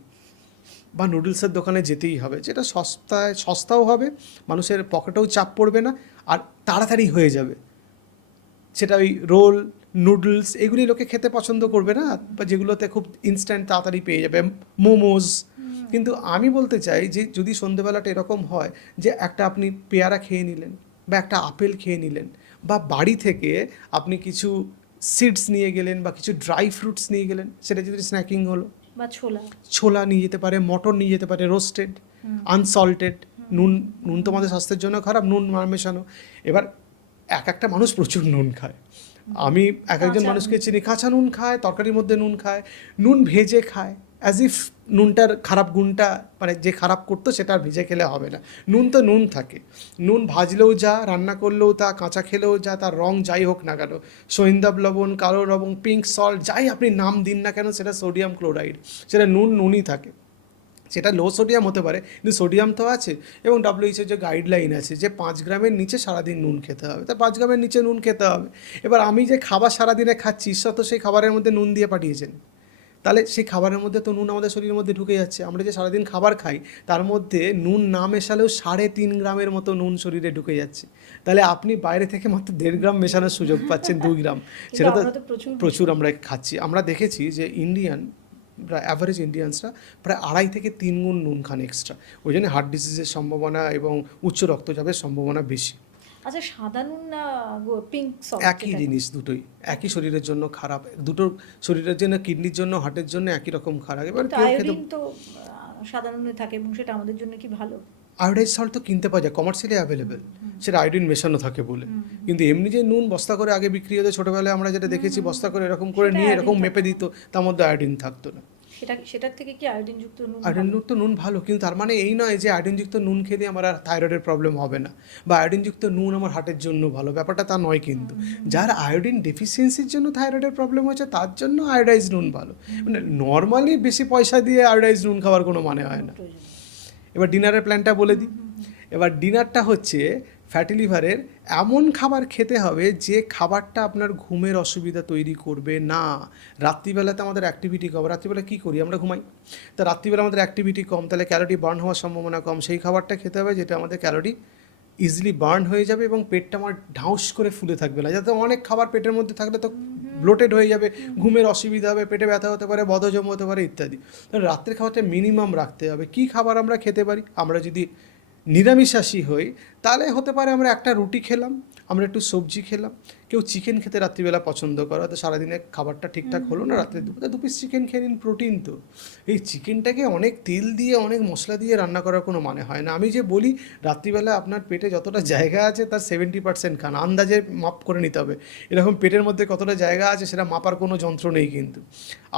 বা নুডলসের দোকানে যেতেই হবে, যেটা সস্তাও হবে, মানুষের পকেটেও চাপ পড়বে না, আর তাড়াতাড়ি হয়ে যাবে। সেটা ওই রোল, নুডলস এগুলি লোকে খেতে পছন্দ করবে না, বা যেগুলোতে খুব ইনস্ট্যান্ট তাড়াতাড়ি পেয়ে যাবে, মোমোজ। কিন্তু আমি বলতে চাই যে যদি সন্ধেবেলাটা এরকম হয় যে একটা আপনি পেয়ারা খেয়ে নিলেন বা একটা আপেল খেয়ে নিলেন, বা বাড়ি থেকে আপনি কিছু সিডস নিয়ে গেলেন বা কিছু ড্রাই ফ্রুটস নিয়ে গেলেন, সেটা যদি স্ন্যাকিং হলো। বা ছোলা। ছোলা নিয়ে যেতে পারে, মটর নিয়ে যেতে পারে রোস্টেড, আনসল্টেড। নুন নুন তো আমাদের স্বাস্থ্যের জন্য খারাপ, নুন মেশানো। এবার একটা মানুষ প্রচুর নুন খায়, আমি একজন কাঁচা মানুষকে নুন। চিনি কাঁচা নুন খায়, তরকারির মধ্যে নুন খায়, নুন ভেজে খায়, অ্যাজ ইফ নুনটার খারাপ গুণটা, মানে যে খারাপ করতো সেটা আর ভেজে খেলে হবে না। নুন তো নুন থাকে, নুন ভাজলেও যা, রান্না করলেও তা, কাঁচা খেলেও যা, তার রং যাই হোক না কেন, সৈন্দাব লবণ, কালো লবণ, পিঙ্ক সল্ট, যাই আপনি নাম দিন না কেন, সেটা সোডিয়াম ক্লোরাইড, সেটা নুনই থাকে। সেটা লো সোডিয়াম হতে পারে, কিন্তু সোডিয়াম তো আছে। এবং WHO যে গাইডলাইন আছে যে 5 গ্রামের নিচে সারাদিন নুন খেতে হবে, তা 5 গ্রামের নিচে নুন খেতে হবে। এবার আমি যে খাবার সারাদিনে খাচ্ছি, ঈশ্বর তো সেই খাবারের মধ্যে নুন দিয়ে পাঠিয়েছেন, তাহলে সেই খাবারের মধ্যে তো নুন আমাদের শরীরের মধ্যে ঢুকে যাচ্ছে। আমরা যে সারাদিন খাবার খাই তার মধ্যে নুন না মেশালেও 3.5 গ্রামের মতো নুন শরীরে ঢুকে যাচ্ছে। তাহলে আপনি বাইরে থেকে মাত্র 1.5 গ্রাম মেশানোর সুযোগ পাচ্ছেন, 2 গ্রাম। কিন্তু সেটা তো আমরা তো প্রচুর আমরা খাচ্ছি। আমরা দেখেছি যে অ্যাভারেজ ইন্ডিয়ানসরা প্রায় 2.5 থেকে 3 গুণ নুন খান এক্সট্রা। ওই জন্য হার্ট ডিজিজের সম্ভাবনা এবং উচ্চ রক্তচাপের সম্ভাবনা বেশি। আচ্ছা, সাদা নুন না পিঙ্ক সল্ট? একই জিনিস, দুটোই একই শরীরের জন্য খারাপ, দুটো শরীরের জন্য, কিডনির জন্য, হার্টের জন্য একই রকম খারাপ। এবার কেউ খেতে, আয়োডিন তো সাদা নুনে থাকে এবং সেটা আমাদের জন্য কি ভালো? আয়োডাইজ সল্ট তো কিনতে পাওয়া যায়, কমার্শিয়ালি অ্যাভেলেবেল, সেটা আয়োডিন মেশানো থাকে বলে। কিন্তু এমনি যে নুন বস্তা করে আগে বিক্রি হতো ছোটোবেলায়, আমরা যেটা দেখেছি বস্তা করে এরকম করে সেটা নিয়ে এরকম iodine মেপে থাকতো দিত, তার মধ্যে আয়োডিন থাকতো না। সেটার থেকে কি আয়োডিনযুক্ত নুন ভালো? আয়োডিনযুক্ত নুন ভালো, কিন্তু তার মানে এই নয় যে আয়োডিনযুক্ত নুন খেলে আমার আর থাইরয়েডের প্রবলেম হবে না, বা আয়োডিনযুক্ত নুন আমার হার্টের জন্য ভালো, ব্যাপারটা তা নয়। কিন্তু যার আয়োডিন ডেফিসিয়েন্সির জন্য থাইরয়েডের প্রবলেম হয়েছে তার জন্য আয়োডাইজ নুন ভালো। মানে নর্মালি বেশি পয়সা দিয়ে আয়োডাইজ নুন খাওয়ার কোনো মানে হয় না। প্রয়োজন নেই। এবার ডিনারের প্ল্যানটা বলে দিই। এবার ডিনারটা হচ্ছে ফ্যাটি লিভারের এমন খাবার খেতে হবে যে খাবারটা আপনার ঘুমের অসুবিধা তৈরি করবে না। রাত্রিবেলাতে আমাদের অ্যাক্টিভিটি কম, রাত্রিবেলা কী করি আমরা, ঘুমাই। তা রাত্রিবেলা আমাদের অ্যাক্টিভিটি কম, তাহলে ক্যালোরি বার্ন হওয়ার সম্ভাবনা কম। সেই খাবারটা খেতে হবে যেটা আমাদের ক্যালোরি ইজিলি বার্ন হয়ে যাবে এবং পেটটা আমার ঢাউস করে ফুলে থাকবে না। যাতে অনেক খাবার পেটের মধ্যে থাকলে তো ব্লোটেড হয়ে যাবে, ঘুমের অসুবিধা হবে, পেটে ব্যথা হতে পারে, বদহজম হতে পারে ইত্যাদি। তাহলে রাত্রের খাবারটা মিনিমাম রাখতে হবে। কী খাবার আমরা খেতে পারি? আমরা যদি নিরামিষাশী হই তাহলে হতে পারে আমরা একটা রুটি খেলাম, আমরা একটু সবজি খেলাম। কেউ চিকেন খেতে রাত্রিবেলা পছন্দ করে, হয়তো সারাদিনে খাবারটা ঠিকঠাক হলো না, রাত্রে দুপুরে 2 পিস চিকেন খেয়ে নিন, প্রোটিন তো। এই চিকেনটাকে অনেক তেল দিয়ে, অনেক মশলা দিয়ে রান্না করার কোনো মানে হয় না। আমি যে বলি রাত্রিবেলা আপনার পেটে যতটা জায়গা আছে তার 70% খান, আন্দাজে মাপ করে নিতে হবে। এরকম পেটের মধ্যে কতটা জায়গা আছে সেটা মাপার কোনো যন্ত্র নেই। কিন্তু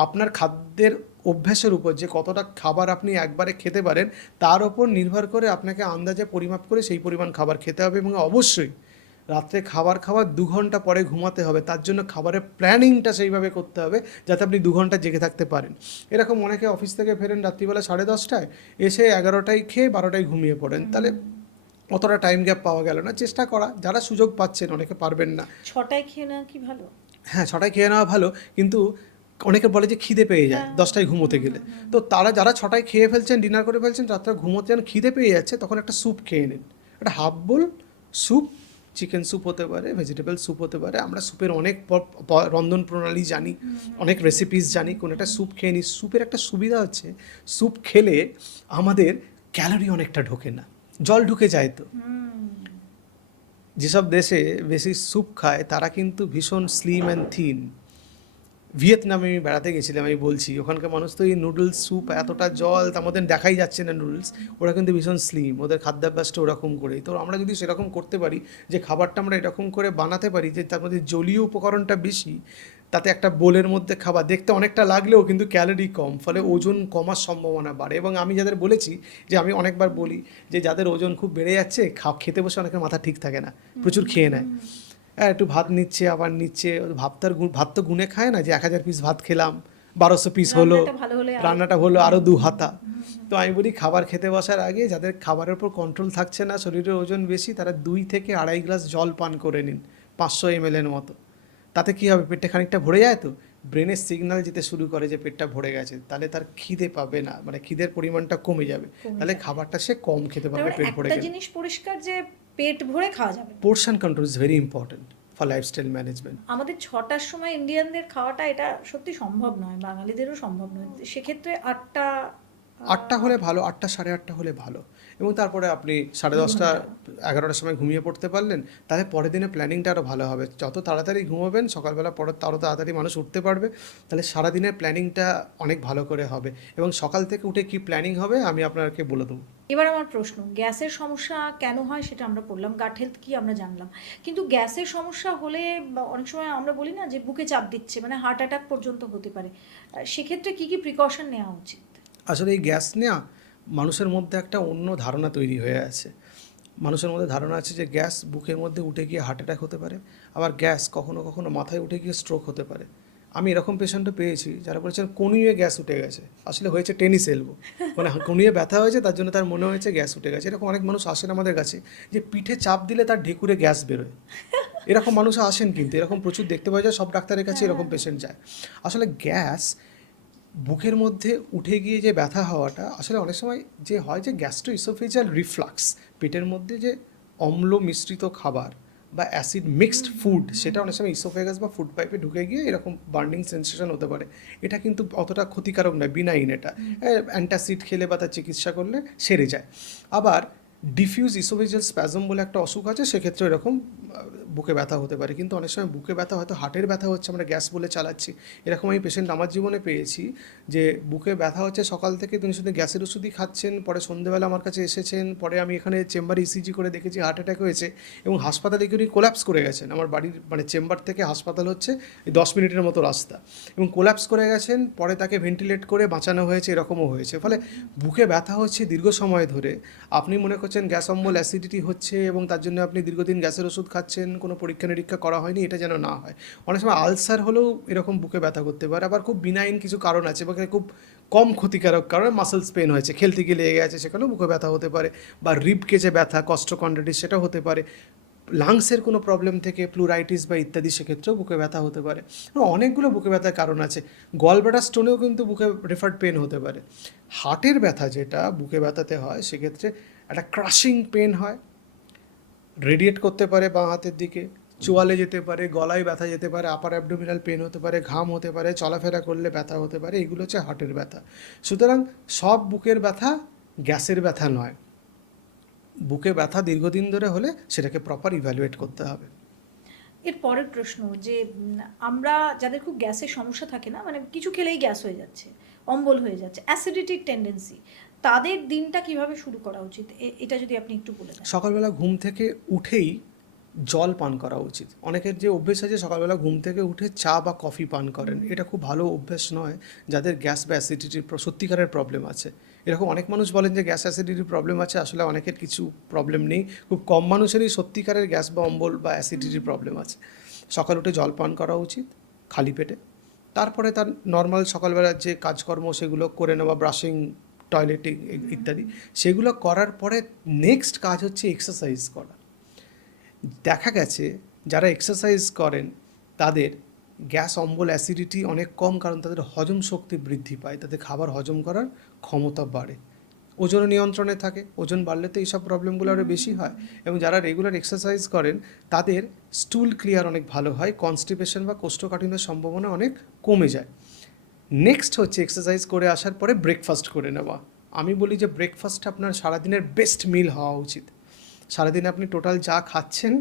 আপনার খাদ্যের অভ্যাসের উপর, যে কতটা খাবার আপনি একবারে খেতে পারেন তার ওপর নির্ভর করে আপনাকে আন্দাজে পরিমাপ করে সেই পরিমাণ খাবার খেতে হবে। এবং অবশ্যই রাত্রে খাবার খাওয়ার 2 ঘন্টা পরে ঘুমাতে হবে। তার জন্য খাবারের প্ল্যানিংটা সেইভাবে করতে হবে যাতে আপনি 2 ঘন্টা জেগে থাকতে পারেন। এরকম অনেকে অফিস থেকে ফেরেন রাত্রিবেলা 10:30টায়, এসে 11টায় খেয়ে 12টায় ঘুমিয়ে পড়েন, তাহলে অতটা টাইম গ্যাপ পাওয়া গেল না। চেষ্টা করা, যারা সুযোগ পাচ্ছেন, অনেকে পারবেন না। 6টায় খেয়ে নেওয়া কি ভালো? হ্যাঁ, 6টায় খেয়ে নেওয়া ভালো, কিন্তু অনেকে বলে যে খিদে পেয়ে যায় 10টায় ঘুমোতে গেলে। তো তারা যারা 6টায় খেয়ে ফেলছেন, ডিনার করে ফেলছেন, রাত্রে ঘুমোতে যান, খিদে পেয়ে যাচ্ছে, তখন একটা স্যুপ খেয়ে নিন, একটা হাফ বোল স্যুপ, চিকেন স্যুপ হতে পারে, ভেজিটেবল স্যুপ হতে পারে। আমরা স্যুপের অনেক রন্ধন প্রণালী জানি, অনেক রেসিপিস জানি। কোনো একটা স্যুপ খেয়ে নিই। স্যুপের একটা সুবিধা হচ্ছে স্যুপ খেলে আমাদের ক্যালোরি অনেকটা ঢোকে না, জল ঢুকে যায়। তো যেসব দেশে বেশি স্যুপ খায় তারা কিন্তু ভীষণ স্লিম অ্যান্ড থিন। ভিয়েতনামে আমি বেড়াতে গেছিলাম, আমি বলছি ওখানকার মানুষ তো এই নুডলস স্যুপ, এতটা জল, তার মধ্যে দেখাই যাচ্ছে না নুডলস। ওরা কিন্তু ভীষণ স্লিম, ওদের খাদ্যাভ্যাসটা ওরকম করেই। তো আমরা যদি সেরকম করতে পারি, যে খাবারটা আমরা এরকম করে বানাতে পারি যে তার মধ্যে জলীয় উপকরণটা বেশি, তাতে একটা বোলের মধ্যে খাবার দেখতে অনেকটা লাগলেও কিন্তু ক্যালোরি কম, ফলে ওজন কমার সম্ভাবনা বাড়ে। এবং আমি যাদের বলেছি, যে আমি অনেকবার বলি যে যাদের ওজন খুব বেড়ে যাচ্ছে, খেতে বসে অনেকের মাথা ঠিক থাকে না, প্রচুর খেয়ে নেয়। হ্যাঁ, একটু ভাত নিচ্ছে, আবার নিচ্ছে, ভাত তো গুনে খায় না যে 1000 পিস ভাত খেলাম, 1200 পিস হলো, রান্নাটা হলো আরও 2 হাতা। তো আমি বলি খাবার খেতে বসার আগে যাদের খাবারের উপর কন্ট্রোল থাকছে না, শরীরের ওজন বেশি, তারা 2 থেকে 2.5 গ্লাস জল পান করে নিন, 500 ml মতো। তাতে কী হবে, পেটটা খানিকটা ভরে যায়, তো ব্রেনের সিগন্যাল যেতে শুরু করে যে পেটটা ভরে গেছে, তাহলে তার খিদে পাবে না, মানে খিদের পরিমাণটা কমে যাবে, তাহলে খাবারটা সে কম খেতে পারবে পেট ভরে একটা গেলে। জিনিস পরিষ্কার যে পেট ভরে খাওয়া যাবে। Portion control is very important for lifestyle management. আমাদের 6টার সময় ইন্ডিয়ানদের খাওয়াটা এটা সত্যি সম্ভব নয়, বাঙালিদেরও সম্ভব নয়। সেক্ষেত্রে 8টা 8টা হলে ভালো, 8টা 8:30 হলে ভালো। এবং তারপরে আপনি 10:30 11টার সময় ঘুমিয়ে পড়তে পারলেন, তাহলে পরের দিনের প্ল্যানিংটা আরও ভালো হবে। যত তাড়াতাড়ি ঘুমাবেন সকালবেলা পরে তত তাড়াতাড়ি মানুষ উঠতে পারবে, তাহলে সারাদিনের প্ল্যানিংটা অনেক ভালো করে হবে। এবং সকাল থেকে উঠে কি প্ল্যানিং হবে আমি আপনাকে বলে দেবো। এবার আমার প্রশ্ন, গ্যাসের সমস্যা কেন হয় সেটা আমরা পড়লাম, গাট হেলথ কি আমরা জানলাম, কিন্তু গ্যাসের সমস্যা হলে বা অনেক সময় আমরা বলি না যে বুকে চাপ দিচ্ছে, মানে হার্ট অ্যাটাক পর্যন্ত হতে পারে, সেক্ষেত্রে কি কি প্রিকশন নেওয়া উচিত? আসলে এই গ্যাস নেওয়া মানুষের মধ্যে একটা অন্য ধারণা তৈরি হয়ে আছে। মানুষের মধ্যে ধারণা আছে যে গ্যাস বুকের মধ্যে উঠে গিয়ে হার্ট অ্যাটাক হতে পারে, আবার গ্যাস কখনো কখনো মাথায় উঠে গিয়ে স্ট্রোক হতে পারে। আমি এরকম পেশেন্টও পেয়েছি যারা বলেছেন কনুইয়ে গ্যাস উঠে গেছে, আসলে হয়েছে টেনিস এলবো, মানে কনুইয়ে ব্যথা হয়েছে তার জন্য তার মনে হয়েছে গ্যাস উঠে গেছে। এরকম অনেক মানুষ আসেন আমাদের কাছে যে পিঠে চাপ দিলে তার ঢেকুরে গ্যাস বেরোয়, এরকম মানুষ আসেন, কিন্তু এরকম প্রচুর দেখতে পাওয়া যায়, সব ডাক্তারের কাছে এরকম পেশেন্ট যায়। আসলে গ্যাস বুকের মধ্যে উঠে গিয়ে যে ব্যথা হওয়াটা আসলে অনেক সময় যে হয় যে গ্যাস্ট্রোইসোফেজিয়াল রিফ্লাক্স, পেটের মধ্যে যে অম্ল মিশ্রিত খাবার বা অ্যাসিড মিক্সড ফুড সেটা অনেক সময় ইসোফেগাস বা ফুড পাইপে ঢুকে গিয়ে এরকম বার্নিং সেন্সেশন হতে পারে। এটা কিন্তু অতটা ক্ষতিকারক নয়, বিনাইন। এটা অ্যান্টাসিড খেলে বা তার চিকিৎসা করলে সেরে যায়। আবার ডিফিউজ ইসোফেজিয়াল স্প্যাজম বলে একটা অসুখ আছে, সেক্ষেত্রে এরকম বুকে ব্যথা হতে পারে। কিন্তু অনেক সময় বুকে ব্যথা হয়তো হার্টের ব্যথা হচ্ছে, আমরা গ্যাস বলে চালাচ্ছি। এরকম আমি পেশেন্ট আমার জীবনে পেয়েছি যে বুকে ব্যথা হচ্ছে সকাল থেকে, তিনি শুধু গ্যাসের ওষুধই খাচ্ছেন, পরে সন্ধ্যেবেলা আমার কাছে এসেছেন, পরে আমি এখানে চেম্বারে ইসিজি করে দেখেছি হার্ট অ্যাটাক হয়েছে এবং হাসপাতালে গিয়ে উনি কোল্যাপস করে গেছেন। আমার বাড়ির মানে চেম্বার থেকে হাসপাতাল হচ্ছে এই 10 মিনিটের মতো রাস্তা, এবং কোল্যাপস করে গেছেন, পরে তাকে ভেন্টিলেট করে বাঁচানো হয়েছে, এরকমও হয়েছে। ফলে বুকে ব্যথা হচ্ছে দীর্ঘ সময় ধরে, আপনি মনে করছেন গ্যাস অম্বল অ্যাসিডিটি হচ্ছে এবং তার জন্য আপনি দীর্ঘদিন গ্যাসের ওষুধ খাচ্ছেন, কোনো পরীক্ষা নিরীক্ষা করা হয়নি, এটা যেন না হয়। অনেক সময় আলসার হলেও এরকম বুকে ব্যথা করতে পারে, আবার খুব বিনাইন কিছু কারণ আছে বা খুব কম ক্ষতিকারক কারণে মাসেলস পেন হয়েছে, খেলতে গিয়ে লেগে গেছে, সেখানেও বুকে ব্যথা হতে পারে। বা রিব কেজে ব্যথা, কস্টোকন্ড্রাইটিস, সেটা হতে পারে। লাংসের কোনো প্রবলেম থেকে প্লুরাইটিস বা ইত্যাদি, সেক্ষেত্রেও বুকে ব্যথা হতে পারে। অনেকগুলো বুকে ব্যথার কারণ আছে। গলব্লাডার স্টোনেও কিন্তু বুকে রেফার্ড পেন হতে পারে। হার্টের ব্যথা যেটা বুকে ব্যথাতে হয়, সেক্ষেত্রে একটা ক্রাশিং পেন হয়, রেডিয়েট করতে পারে বাঁ হাতের দিকে, চোয়ালে যেতে পারে, গলায় ব্যথা যেতে পারে, আপার অ্যাবডোমিনাল পেন হতে পারে, ঘাম হতে পারে, চলাফেরা করলে ব্যথা হতে পারে। এগুলো হচ্ছে হার্টের ব্যথা। সুতরাং সব বুকের ব্যথা গ্যাসের ব্যথা নয়। বুকে ব্যথা দীর্ঘদিন ধরে হলে সেটাকে প্রপার ইভ্যালুয়েট করতে হবে। এর পরের প্রশ্ন যে আমরা যাদের খুব গ্যাসের সমস্যা থাকে না, মানে কিছু খেলেই গ্যাস হয়ে যাচ্ছে, অম্বল হয়ে যাচ্ছে, অ্যাসিডিটির টেন্ডেন্সি, তাদের দিনটা কিভাবে শুরু করা উচিত, এটা যদি আপনি একটু বলে দেন। সকালবেলা ঘুম থেকে উঠেই জল পান করা উচিত। অনেকের যে অভ্যেস আছে সকালবেলা ঘুম থেকে উঠে চা বা কফি পান করেন, এটা খুব ভালো অভ্যেস নয় যাদের গ্যাস বা অ্যাসিডিটির সত্যিকারের প্রবলেম আছে। এরকম অনেক মানুষ বলেন যে গ্যাস অ্যাসিডিটির প্রবলেম আছে, আসলে অনেকের কিছু প্রবলেম নেই, খুব কম মানুষেরই সত্যিকারের গ্যাস বা অম্বল বা অ্যাসিডিটির প্রবলেম আছে। সকাল উঠে জল পান করা উচিত খালি পেটে। তারপরে তার নর্মাল সকালবেলার যে কাজকর্ম সেগুলো করে নেওয়া, ব্রাশিং, টয়লেটিং ইত্যাদি, সেগুলো করার পরে নেক্সট কাজ হচ্ছে এক্সারসাইজ করা। দেখা গেছে যারা এক্সারসাইজ করেন তাদের গ্যাস অম্বল অ্যাসিডিটি অনেক কম, কারণ তাদের হজম শক্তি বৃদ্ধি পায়, তাদের খাবার হজম করার ক্ষমতা বাড়ে, ওজন নিয়ন্ত্রণে থাকে। ওজন বাড়লে তো এইসব প্রবলেমগুলো আরও বেশি হয়। এবং যারা রেগুলার এক্সারসাইজ করেন তাদের স্টুল ক্লিয়ার অনেক ভালো হয়, কনস্টিপেশন বা কোষ্ঠকাঠিন্যের সম্ভাবনা অনেক কমে যায়। নেক্সট হচ্ছে এক্সারসাইজ করে আসার পরে ব্রেকফাস্ট করে নেওয়া। আমি বলি যে ব্রেকফাস্টটা আপনার সারাদিনের বেস্ট মিল হওয়া উচিত। সারাদিনে আপনি টোটাল যা খাচ্ছেন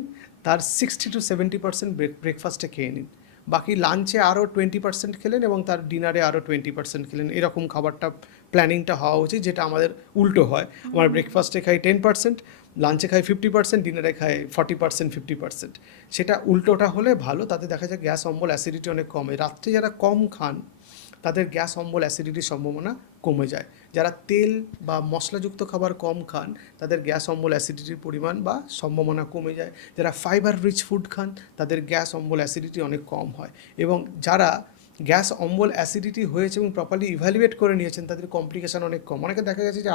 তার 60-70% ব্রেকফাস্টে খেয়ে নিন, বাকি লাঞ্চে আরও 20% খেলেন এবং তার ডিনারে আরও 20% খেলেন। এরকম খাবারটা প্ল্যানিংটা হওয়া উচিত, যেটা আমাদের উল্টো হয়। আমার ব্রেকফাস্টে খাই 10%, লাঞ্চে খাই 50%, ডিনারে খাই 40%, 50%। সেটা উল্টোটা হলে ভালো, তাতে দেখা যায় গ্যাস অম্বল অ্যাসিডিটি অনেক কমে। রাত্রে যারা কম খান তাদের গ্যাস অম্বল অ্যাসিডিটির সম্ভাবনা কমে যায়। যারা তেল বা মশলাযুক্ত খাবার কম খান তাদের গ্যাস অম্বল অ্যাসিডিটির পরিমাণ বা সম্ভাবনা কমে যায়। যারা ফাইবার রিচ ফুড খান তাদের গ্যাস অম্বল অ্যাসিডিটি অনেক কম হয়। এবং যারা গ্যাস অম্বল অ্যাসিডিটি হয়েছে এবং প্রপারলি ইভ্যালুয়েট করে নিয়েছেন তাদের কমপ্লিকেশান অনেক কম। অনেকে দেখা গেছে যে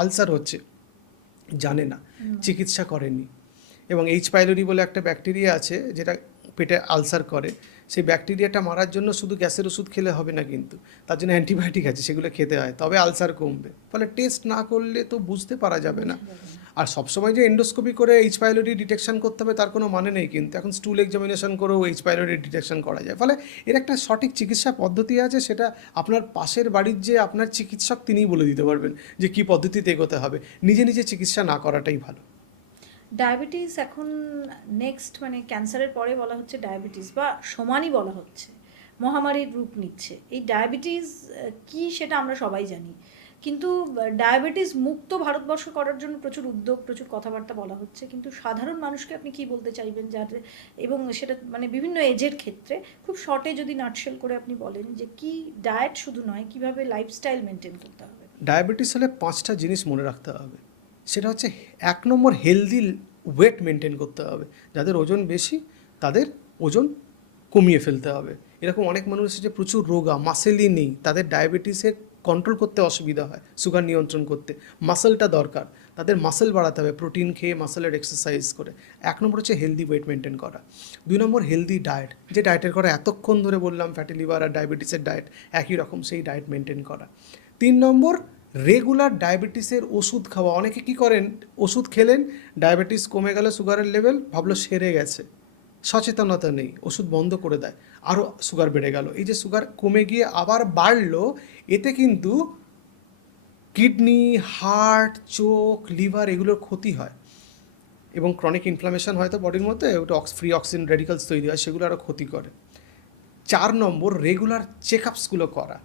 আলসার হচ্ছে, জানে না, চিকিৎসা করেনি, এবং এইচ পাইলোরি বলে একটা ব্যাকটেরিয়া আছে যেটা পেটে আলসার করে, সেই ব্যাকটেরিয়াটা মারার জন্য শুধু গ্যাসের ওষুধ খেলে হবে না, কিন্তু তার জন্য অ্যান্টিবায়োটিক আছে, সেগুলো খেতে হয়, তবে আলসার কমবে। ফলে টেস্ট না করলে তো বুঝতে পারা যাবে না। আর সবসময় যে এন্ডোস্কোপি করে এইচ পাইলোরি ডিটেকশন করতে হবে তার কোনো মানে নেই, কিন্তু এখন স্টুল এক্সামিনেশন করেও এইচ পাইলোরি ডিটেকশন করা যায়। ফলে এর একটা সঠিক চিকিৎসা পদ্ধতি আছে, সেটা আপনার পাশের বাড়ির যে আপনার চিকিৎসক তিনিই বলে দিতে পারবেন যে কী পদ্ধতিতে এগোতে হবে। নিজে নিজে চিকিৎসা না করাটাই ভালো। ডায়াবেটিস এখন নেক্সট, মানে ক্যান্সারের পরে বলা হচ্ছে ডায়াবেটিস, বা সমানই বলা হচ্ছে, মহামারীর রূপ নিচ্ছে। এই ডায়াবেটিস কি সেটা আমরা সবাই জানি, কিন্তু ডায়াবেটিস মুক্ত ভারতবর্ষ করার জন্য প্রচুর উদ্যোগ, প্রচুর কথাবার্তা বলা হচ্ছে, কিন্তু সাধারণ মানুষকে আপনি কি বলতে চাইবেন যাতে, এবং সেটা মানে বিভিন্ন এজের ক্ষেত্রে খুব শর্টে যদি নাটশেল করে আপনি বলেন যে কি ডায়েট শুধু নয়, কিভাবে লাইফস্টাইল মেনটেন করতে হবে? ডায়াবেটিস হলে 5টা জিনিস মনে রাখতে হবে। সেটা হচ্ছে 1 নম্বর হেলদি ওয়েট মেনটেন করতে হবে। যাদের ওজন বেশি তাদের ওজন কমিয়ে ফেলতে হবে। এরকম অনেক মানুষ আছে যে প্রচুর রোগা, মাসেলই নেই, তাদের ডায়াবেটিসের কন্ট্রোল করতে অসুবিধা হয়, সুগার নিয়ন্ত্রণ করতে। মাসেলটা দরকার, তাদের মাসেল বাড়াতে হবে প্রোটিন খেয়ে, মাসেলের এক্সারসাইজ করে। 1 নম্বর হচ্ছে হেলদি ওয়েট মেনটেন করা। 2 নম্বর হেলদি ডায়েট, যে ডায়েটের কথা এতক্ষণ ধরে বললাম, ফ্যাটি লিভার আর ডায়াবেটিসের ডায়েট একই রকম, সেই ডায়েট মেনটেন করা। 3 নম্বর রেগুলার ডায়াবেটিসের ওষুধ খাওয়া। অনেকে কী করেন, ওষুধ খেলেন, ডায়াবেটিস কমে গেল, সুগারের লেভেল, ভাবলো সেরে গেছে, সচেতনতা নেই, ওষুধ বন্ধ করে দেয়, আরও সুগার বেড়ে গেল। এই যে সুগার কমে গিয়ে আবার বাড়লো, এতে কিন্তু কিডনি, হার্ট, চোখ, লিভার এগুলোর ক্ষতি হয়, এবং ক্রনিক ইনফ্লামেশন হয়তো বডির মধ্যে, ওটা ফ্রি অক্সিজেন রেডিক্যালস তৈরি হয়, সেগুলো আরও ক্ষতি করে। 4 নম্বর রেগুলার চেক আপসগুলো করা,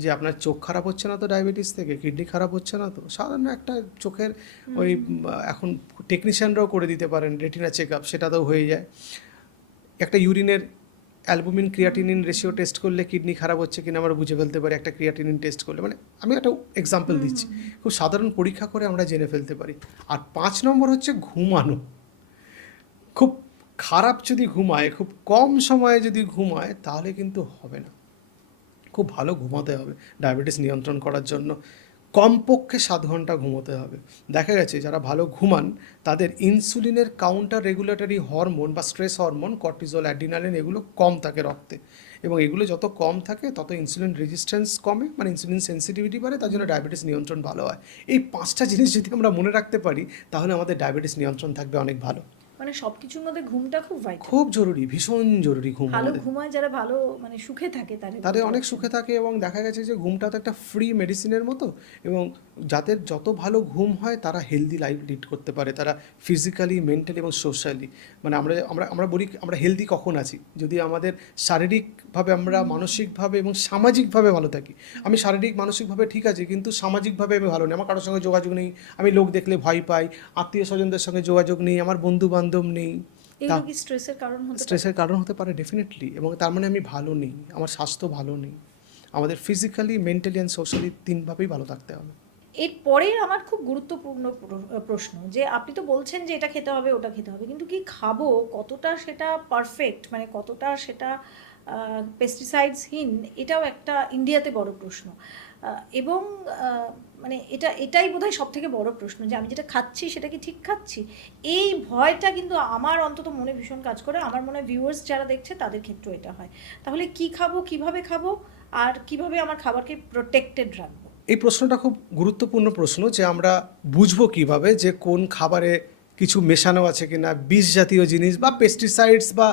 যে আপনার চোখ খারাপ হচ্ছে না তো ডায়াবেটিস থেকে, কিডনি খারাপ হচ্ছে না তো। সাধারণ একটা চোখের ওই এখন টেকনিশিয়ানরাও করে দিতে পারেন রেটিনা চেক আপ, সেটাতেও হয়ে যায়। একটা ইউরিনের অ্যালবুমিন ক্রিয়াটিনিন রেশিও টেস্ট করলে কিডনি খারাপ হচ্ছে কিনা আমরা বুঝে ফেলতে পারি, একটা ক্রিয়াটিনিন টেস্ট করলে। মানে আমি একটা এক্সাম্পল দিচ্ছি, খুব সাধারণ পরীক্ষা করে আমরা জেনে ফেলতে পারি। আর 5 নম্বর হচ্ছে ঘুমানো। খুব খারাপ যদি ঘুমায়, খুব কম সময়ে যদি ঘুমায়, তাহলে কিন্তু হবে না। খুব ভালো ঘুমাতে হবে ডায়াবেটিস নিয়ন্ত্রণ করার জন্য। কমপক্ষে 7 ঘন্টা ঘুমোতে হবে। দেখা গেছে যারা ভালো ঘুমান তাদের ইনসুলিনের কাউন্টার রেগুলেটরি হরমোন বা স্ট্রেস হরমোন, কর্টিজল, অ্যাড্রিনালিন, এগুলো কম থাকে রক্তে, এবং এগুলো যত কম থাকে তত ইনসুলিন রেজিস্ট্যান্স কমে, মানে ইনসুলিন সেন্সিটিভিটি বাড়ে, তার জন্য ডায়াবেটিস নিয়ন্ত্রণ ভালো হয়। এই 5টা জিনিস যদি আমরা মনে রাখতে পারি, তাহলে আমাদের ডায়াবেটিস নিয়ন্ত্রণ থাকবে অনেক ভালো। মানে সবকিছুর মধ্যে ঘুমটা খুব ভাইটাল, খুব জরুরি, ভীষণ জরুরি ঘুম। ভালো ঘুমায় যারা, ভালো মানে সুখে থাকে, তাদের অনেক সুখে থাকে, এবং দেখা গেছে যে ঘুমটা তো একটা ফ্রি মেডিসিনের মতো, এবং যাদের যত ভালো ঘুম হয় তারা হেলদি লাইফ লিড করতে পারে, তারা ফিজিক্যালি, মেন্টালি এবং সোশ্যালি। মানে আমরা আমরা আমরা বলি আমরা হেলদি কখন আছি, যদি আমাদের শারীরিকভাবে, আমরা মানসিকভাবে এবং সামাজিকভাবে ভালো থাকি। আমি শারীরিক মানসিকভাবে ঠিক আছি, কিন্তু সামাজিকভাবে আমি ভালো নেই, আমার কারোর সঙ্গে যোগাযোগ নেই, আমি লোক দেখলে ভয় পাই, আত্মীয় স্বজনদের সঙ্গে যোগাযোগ নেই, আমার বন্ধু বান্ধব নেই। এগুলো কি স্ট্রেসের কারণ হতে পারে? স্ট্রেসের কারণ হতে পারে ডেফিনেটলি, এবং তার মানে আমি ভালো নেই, আমার স্বাস্থ্য ভালো নেই। আমাদের ফিজিক্যালি, মেন্টালি অ্যান্ড সোশ্যালি 3ভাবেই ভালো থাকতে হবে। এরপরে আমার খুব গুরুত্বপূর্ণ প্রশ্ন, যে আপনি তো বলছেন যে এটা খেতে হবে, ওটা খেতে হবে, কিন্তু কি খাবো, কতটা সেটা পারফেক্ট, মানে কতটা সেটা পেস্টিসাইডসহীন, এটাও একটা ইন্ডিয়াতে বড় প্রশ্ন। এবং মানে এটাই বোধহয় সব থেকে বড় প্রশ্ন, যে আমি যেটা খাচ্ছি সেটা কি ঠিক খাচ্ছি। এই ভয়টা কিন্তু আমার অন্তত মনে ভীষণ কাজ করে, আমার মনে হয় ভিউয়ার্স যারা দেখছে তাদের ক্ষেত্রেও এটা হয়। তাহলে কি খাবো, কিভাবে খাবো, আর কিভাবে আমার খাবারকে প্রোটেক্টেড রাখবো? এই প্রশ্নটা খুব গুরুত্বপূর্ণ প্রশ্ন, যে আমরা বুঝবো কিভাবে যে কোন খাবারে কিছু মেশানো আছে কিনা, বিষ জাতীয় জিনিস বা পেস্টিসাইডস বা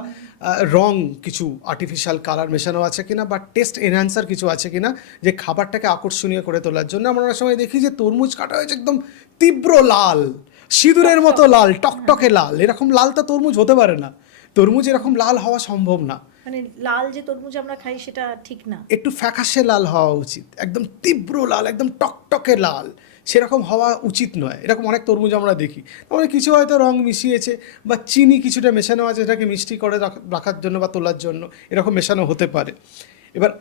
রং কিছু আর্টিফিশিয়াল কালার মেশানো আছে কিনা, বা টেস্ট এনহ্যান্সার কিছু আছে কিনা, যে খাবারটাকে আকর্ষণীয় করে তোলার জন্য। আমরা অনেক সময় দেখি যে তরমুজ কাটা হয়েছে একদম তীব্র লাল, সিঁদুরের মতো লাল, টকটকে লাল। এরকম লাল তো তরমুজ হতে পারে না, তরমুজ এরকম লাল হওয়া সম্ভব না। মানে লাল যে তরমুজ আমরা খাই সেটা ঠিক না, একটু ফ্যাকাশে লাল হওয়া উচিত, একদম তীব্র লাল, একদম টকটকে লাল সেরকম হওয়া উচিত নয়। এরকম অনেক তরমুজ আমরা দেখি, তারপরে কিছু হয়তো রং মিশিয়েছে বা চিনি কিছুটা মেশানো আছে, যেটাকে মিষ্টি করে রাখার জন্য বা তোলার জন্য এরকম মেশানো হতে পারে। এবার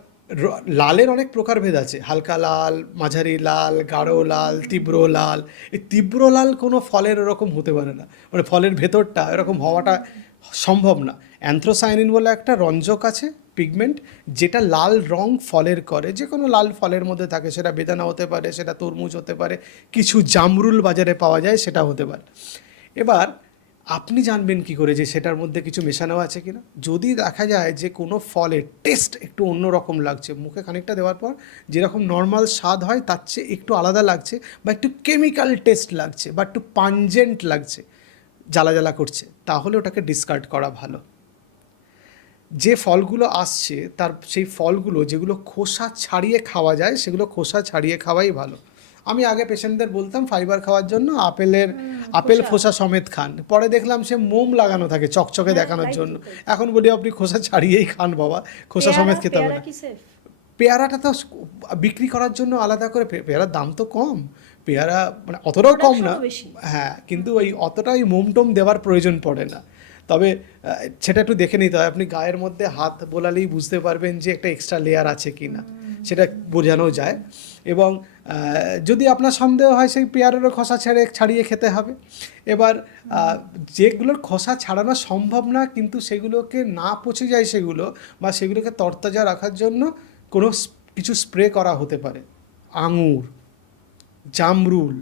লালের অনেক প্রকারভেদ আছে, হালকা লাল, মাঝারি লাল, গাঢ় লাল, তীব্র লাল। এই তীব্র লাল কোনো ফলের এরকম হতে পারে না, মানে ফলের ভেতরটা এরকম হওয়াটা সম্ভব না। অ্যান্থ্রোসায়ানিন বলে একটা রঞ্জক আছে, পিগমেন্ট, যেটা লাল রং ফলের করে, যে কোনো লাল ফলের মধ্যে থাকে, সেটা বেদানা হতে পারে, সেটা তরমুজ হতে পারে, কিছু জামরুল বাজারে পাওয়া যায় সেটা হতে পারে। এবার আপনি জানবেন কি করে যে সেটার মধ্যে কিছু মেশানো আছে কিনা? যদি দেখা যায় যে কোনো ফলের টেস্ট একটু অন্যরকম লাগছে, মুখে খানিকটা দেওয়ার পর যেরকম নর্মাল স্বাদ হয় তার চেয়ে একটু আলাদা লাগছে, বা একটু কেমিক্যাল টেস্ট লাগছে, বা একটু পাঞ্জেন্ট লাগছে, জ্বালা জ্বালা করছে, তাহলে ওটাকে ডিসকার্ড করা ভালো। যে ফলগুলো আসছে তার সেই ফলগুলো যেগুলো খোসা ছাড়িয়ে খাওয়া যায় সেগুলো খোসা ছাড়িয়ে খাওয়াই ভালো। আমি আগে পেশেন্টদের বলতাম ফাইবার খাওয়ার জন্য আপেল খোসা সমেত খান, পরে দেখলাম সে মোম লাগানো থাকে চকচকে হ্যাঁ, দেখানোর তাই জন্য। তো, তাই। এখন বলি আপনি খোসা ছাড়িয়েই খান বাবা, খোসা সমেত খেতে হবে পেয়ারা না। কি সেফ? পেয়ারাটা তো বিক্রি করার জন্য আলাদা করে, পেয়ারার দাম তো কম, পেয়ারা মানে অতটাও কম না, প্রোডাকশনও বেশি। হ্যাঁ, কিন্তু ওই অতটাই মোম টোম দেওয়ার প্রয়োজন পড়ে না। তবে সেটা একটু দেখে নিতে হয়, আপনি গায়ের মধ্যে হাত বোলালেই বুঝতে পারবেন যে একটা এক্সট্রা লেয়ার আছে কি না, সেটা বোঝানো যায়। এবং যদি আপনার সন্দেহ হয় সেই পেয়ারেরও খোসা ছাড়িয়ে খেতে হবে। এবার যেগুলোর খোসা ছাড়ানো সম্ভব না কিন্তু সেগুলোকে না পচে যায় সেগুলো, বা সেগুলোকে তরতাজা রাখার জন্য কোনো কিছু স্প্রে করা হতে পারে। আঙুর, জামরুল,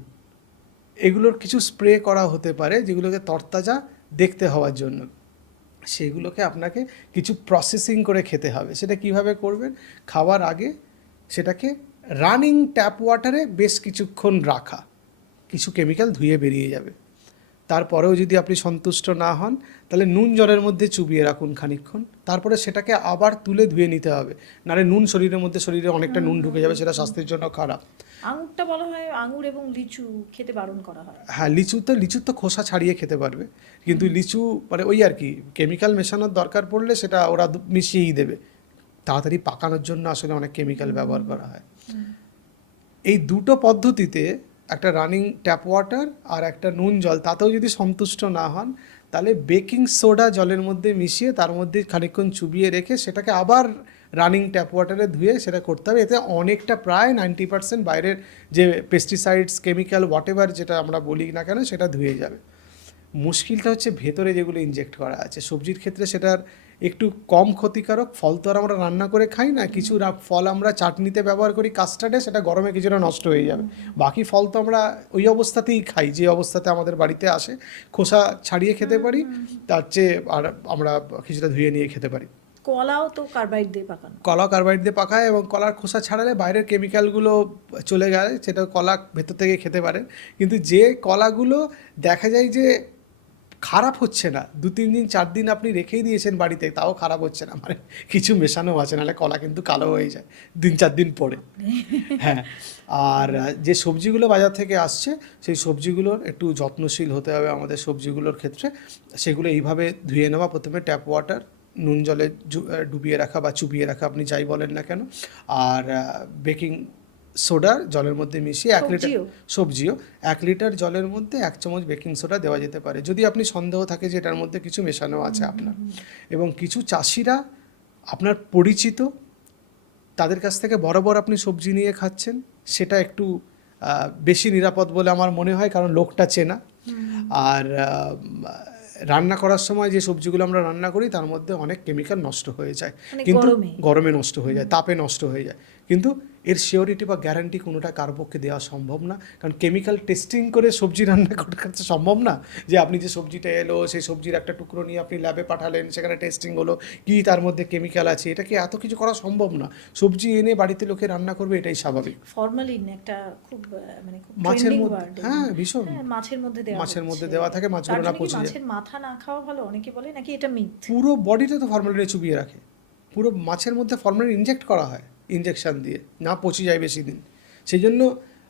এগুলোর কিছু স্প্রে করা হতে পারে যেগুলোকে তরতাজা দেখতে হওয়ার জন্য। সেগুলোকে আপনাকে কিছু প্রসেসিং করে খেতে হবে। সেটা কিভাবে করবেন? খাওয়ার আগে সেটাকে রানিং ট্যাপ ওয়াটারে বেশ কিছুক্ষণ রাখা, কিছু কেমিক্যাল ধুয়ে বেরিয়ে যাবে। তারপরেও যদি আপনি সন্তুষ্ট না হন তাহলে নুন জলের মধ্যে চুবিয়ে রাখুন খানিকক্ষণ, তারপরে সেটাকে আবার তুলে ধুয়ে নিতে হবে, নাহলে নুন শরীরে অনেকটা নুন ঢুকে যাবে, সেটা স্বাস্থ্যের জন্য খারাপ। আঙুরটা বলা হয় আঙুর এবং লিচু খেতে বারণ করা হয়। হ্যাঁ, লিচুর তো খোসা ছাড়িয়ে খেতে পারবে, কিন্তু লিচু মানে ওই আর কি কেমিক্যাল মেশানোর দরকার পড়লে সেটা ওরা মিশিয়েই দেবে, তাড়াতাড়ি পাকানোর জন্য আসলে অনেক কেমিক্যাল ব্যবহার করা হয়। এই দুটো পদ্ধতিতে, একটা রানিং ট্যাপ ওয়াটার আর একটা নুন জল, তাতেও যদি সন্তুষ্ট না হন তাহলে বেকিং সোডা জলের মধ্যে মিশিয়ে তার মধ্যে খানিকক্ষণ চুবিয়ে রেখে সেটাকে আবার রানিং ট্যাপ ওয়াটারে ধুয়ে সেটা করতে হবে। এতে অনেকটা প্রায় 90% বাইরের যে পেস্টিসাইডস, কেমিক্যাল, হোয়াট যেটা আমরা বলি না কেন, সেটা ধুয়ে যাবে। মুশকিলটা হচ্ছে ভেতরে যেগুলো ইনজেক্ট করা আছে সবজির ক্ষেত্রে, সেটার একটু কম ক্ষতিকারক। ফল তো আর আমরা রান্না করে খাই না, কিছু ফল আমরা চাটনিতে ব্যবহার করি, কাস্টার্ডে, সেটা গরমে কিছুটা নষ্ট হয়ে যাবে। বাকি ফল তো আমরা ওই অবস্থাতেই খাই যে অবস্থাতে আমাদের বাড়িতে আসে, খোসা ছাড়িয়ে খেতে পারি, তার চেয়ে আর আমরা কিছুটা ধুয়ে নিয়ে খেতে পারি। কলাও তো কার্বাইড দিয়ে পাকানো। কলা কার্বাইড দিয়ে পাকায়, এবং কলার খোসা ছাড়ালে বাইরের কেমিক্যালগুলো চলে গেলে সেটা কলা ভেতর থেকে খেতে পারে। কিন্তু যে কলাগুলো দেখা যায় যে খারাপ হচ্ছে না, 2-3 দিন 4 দিন আপনি রেখেই দিয়েছেন বাড়িতে, তাও খারাপ হচ্ছে না, মানে কিছু মেশানো আছে, নাহলে কলা কিন্তু কালো হয়ে যায় 3-4 দিন পরে। হ্যাঁ, আর যে সবজিগুলো বাজার থেকে আসছে সেই সবজিগুলোর একটু যত্নশীল হতে হবে আমাদের সবজিগুলোর ক্ষেত্রে। সেগুলো এইভাবে ধুয়ে নেওয়া, প্রথমে ট্যাপ ওয়াটার নুন জলে ডুবিয়ে রাখা বা চুবিয়ে রাখা, আপনি যাই বলেন না কেন, আর বেকিং সোডা জলের মধ্যে মিশিয়ে 1 লিটার, সবজিও 1 লিটার জলের মধ্যে 1 চামচ বেকিং সোডা দেওয়া যেতে পারে, যদি আপনি সন্দেহ থাকে যে এটার মধ্যে কিছু মেশানো আছে আপনার। এবং কিছু চাষিরা আপনার পরিচিত, তাদের কাছ থেকে বরাবর আপনি সবজি নিয়ে খাচ্ছেন, সেটা একটু বেশি নিরাপদ বলে আমার মনে হয়, কারণ লোকটা চেনা। আর রান্না করার সময় যে সবজিগুলো আমরা রান্না করি তার মধ্যে অনেক কেমিক্যাল নষ্ট হয়ে যায়, কিন্তু গরমে নষ্ট হয়ে যায়, তাপে নষ্ট হয়ে যায়, কিন্তু এর সিওরিটি বা গ্যারান্টি কোনোটা কার পক্ষে দেওয়া সম্ভব না, কারণ কেমিক্যাল টেস্টিং করে সবজি রান্না করতে সম্ভব না। যে আপনি যে সবজিটা এলো সেই সবজির একটা টুকরো নিয়ে আপনি ল্যাবে পাঠালেন, সেখানে টেস্টিং হলো কি তার মধ্যে কেমিক্যাল আছে, এটা কি এত কিছু করা সম্ভব না। সবজি এনে বাড়িতে লোকে রান্না করবে, এটাই স্বাভাবিক। ফরমালিন একটা খুব মানে খুব মাছের মধ্যে, হ্যাঁ ভীষণ, মাছের মধ্যে দেওয়া থাকে, মাছগুলো না পচে যায়। মাছের মাথা না খাওয়া ভালো অনেকে বলে, নাকি এটা মিথ? পুরো বডিতে তো ফরমালিনে চুবিয়ে রাখে, পুরো মাছের মধ্যে ফরমালিন ইনজেক্ট করা হয় ইনজেকশন দিয়ে, না পচে যায় বেশি দিন। সেই জন্য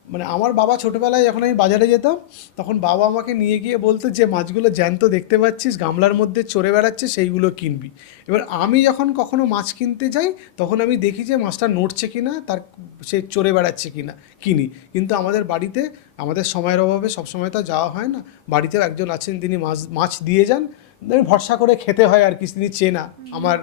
মানে আমার বাবা ছোটোবেলায় যখন আমি বাজারে যেতাম তখন বাবা আমাকে নিয়ে গিয়ে বলতো যে মাছগুলো জ্যান্ত দেখতে পাচ্ছিস গামলার মধ্যে চড়ে বেড়াচ্ছে, সেইগুলো কিনবি। এবার আমি যখন কখনো মাছ কিনতে যাই তখন আমি দেখি যে মাছটা নড়ছে কিনা, তার সে চড়ে বেড়াচ্ছে কিনা, কিনি। কিন্তু আমাদের বাড়িতে আমাদের সময়ের অভাবে সবসময় তো যাওয়া হয় না, বাড়িতেও একজন আছেন তিনি মাছ দিয়ে যান, ভরসা করে খেতে হয় আর কি, তিনি চেনা, আমার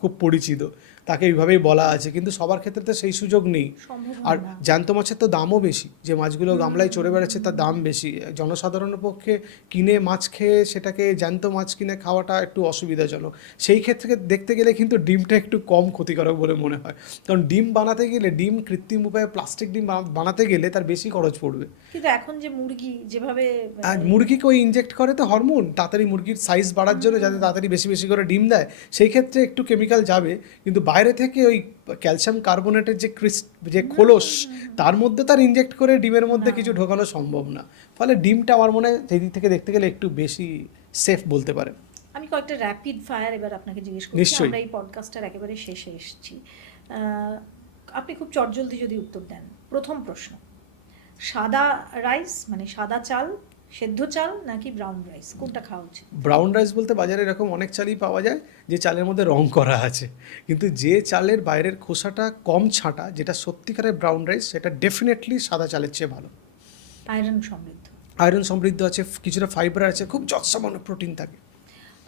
খুব পরিচিত, তাকে এইভাবেই বলা আছে, কিন্তু সবার ক্ষেত্রে তো সেই সুযোগ নেই। সম্ভব আর হয় না। জ্যান্ত মাছের তো দামও বেশি, যে মাছগুলো গামলায় চড়ে বেড়াচ্ছে তার দাম বেশি। জনসাধারণের পক্ষে কিনে মাছ খেয়ে সেটাকে জ্যান্ত মাছ কিনে খাওয়াটা একটু অসুবিধাজনক। সেই ক্ষেত্রে দেখতে গেলে কিন্তু ডিমটা একটু কম ক্ষতিকারক বলে মনে হয়, কারণ ডিম বানাতে গেলে, ডিম কৃত্রিম উপায়ে প্লাস্টিক ডিম বানাতে গেলে তার বেশি খরচ পড়বে। কিন্তু এখন যে মুরগি যেভাবে আর মুরগিকে ওই ইনজেক্ট করে তো হরমোন, তাড়াতাড়ি মুরগির সাইজ বাড়ার জন্য, যাতে তাড়াতাড়ি বেশি বেশি করে ডিম দেয়, সেই ক্ষেত্রে একটু কেমিক্যাল যাবে। কিন্তু বাইরে থেকে ওই ক্যালসিয়াম কার্বোনেটের যে খোলস, তার মধ্যে তার ইনজেক্ট করে ডিমের মধ্যে কিছু ঢোকানো সম্ভব না। ফলে ডিমটা আমার মনে হয় সেই দিক থেকে দেখতে গেলে একটু বেশি সেফ বলতে পারে। আমি কয়েকটা র্যাপিড ফায়ার এবার আপনাকে জিজ্ঞেস করছি, নিশ্চয়ই। আমরা এই পডকাস্টার একেবারে শেষে এসেছি। আপনি খুব চটজলদি যদি উত্তর দেন। প্রথম প্রশ্ন, সাদা রাইস মানে সাদা চাল, সেদ্ধ চাল নাকি ব্রাউন রাইস, কোনটা খাওয়া উচিত? ব্রাউন রাইস বলতে বাজারে এরকম অনেক চালই পাওয়া যায় যে চালের মধ্যে রং করা আছে, কিন্তু যে চালের বাইরের খোসাটা কম ছাঁটা, যেটা সত্যিকারের ব্রাউন রাইস, সেটা ডেফিনেটলি সাদা চালের চেয়ে ভালো। আয়রন সমৃদ্ধ। আয়রন সমৃদ্ধ আছে, কিছুটা ফাইবার আছে, খুব যৎসামান্য প্রোটিন থাকে।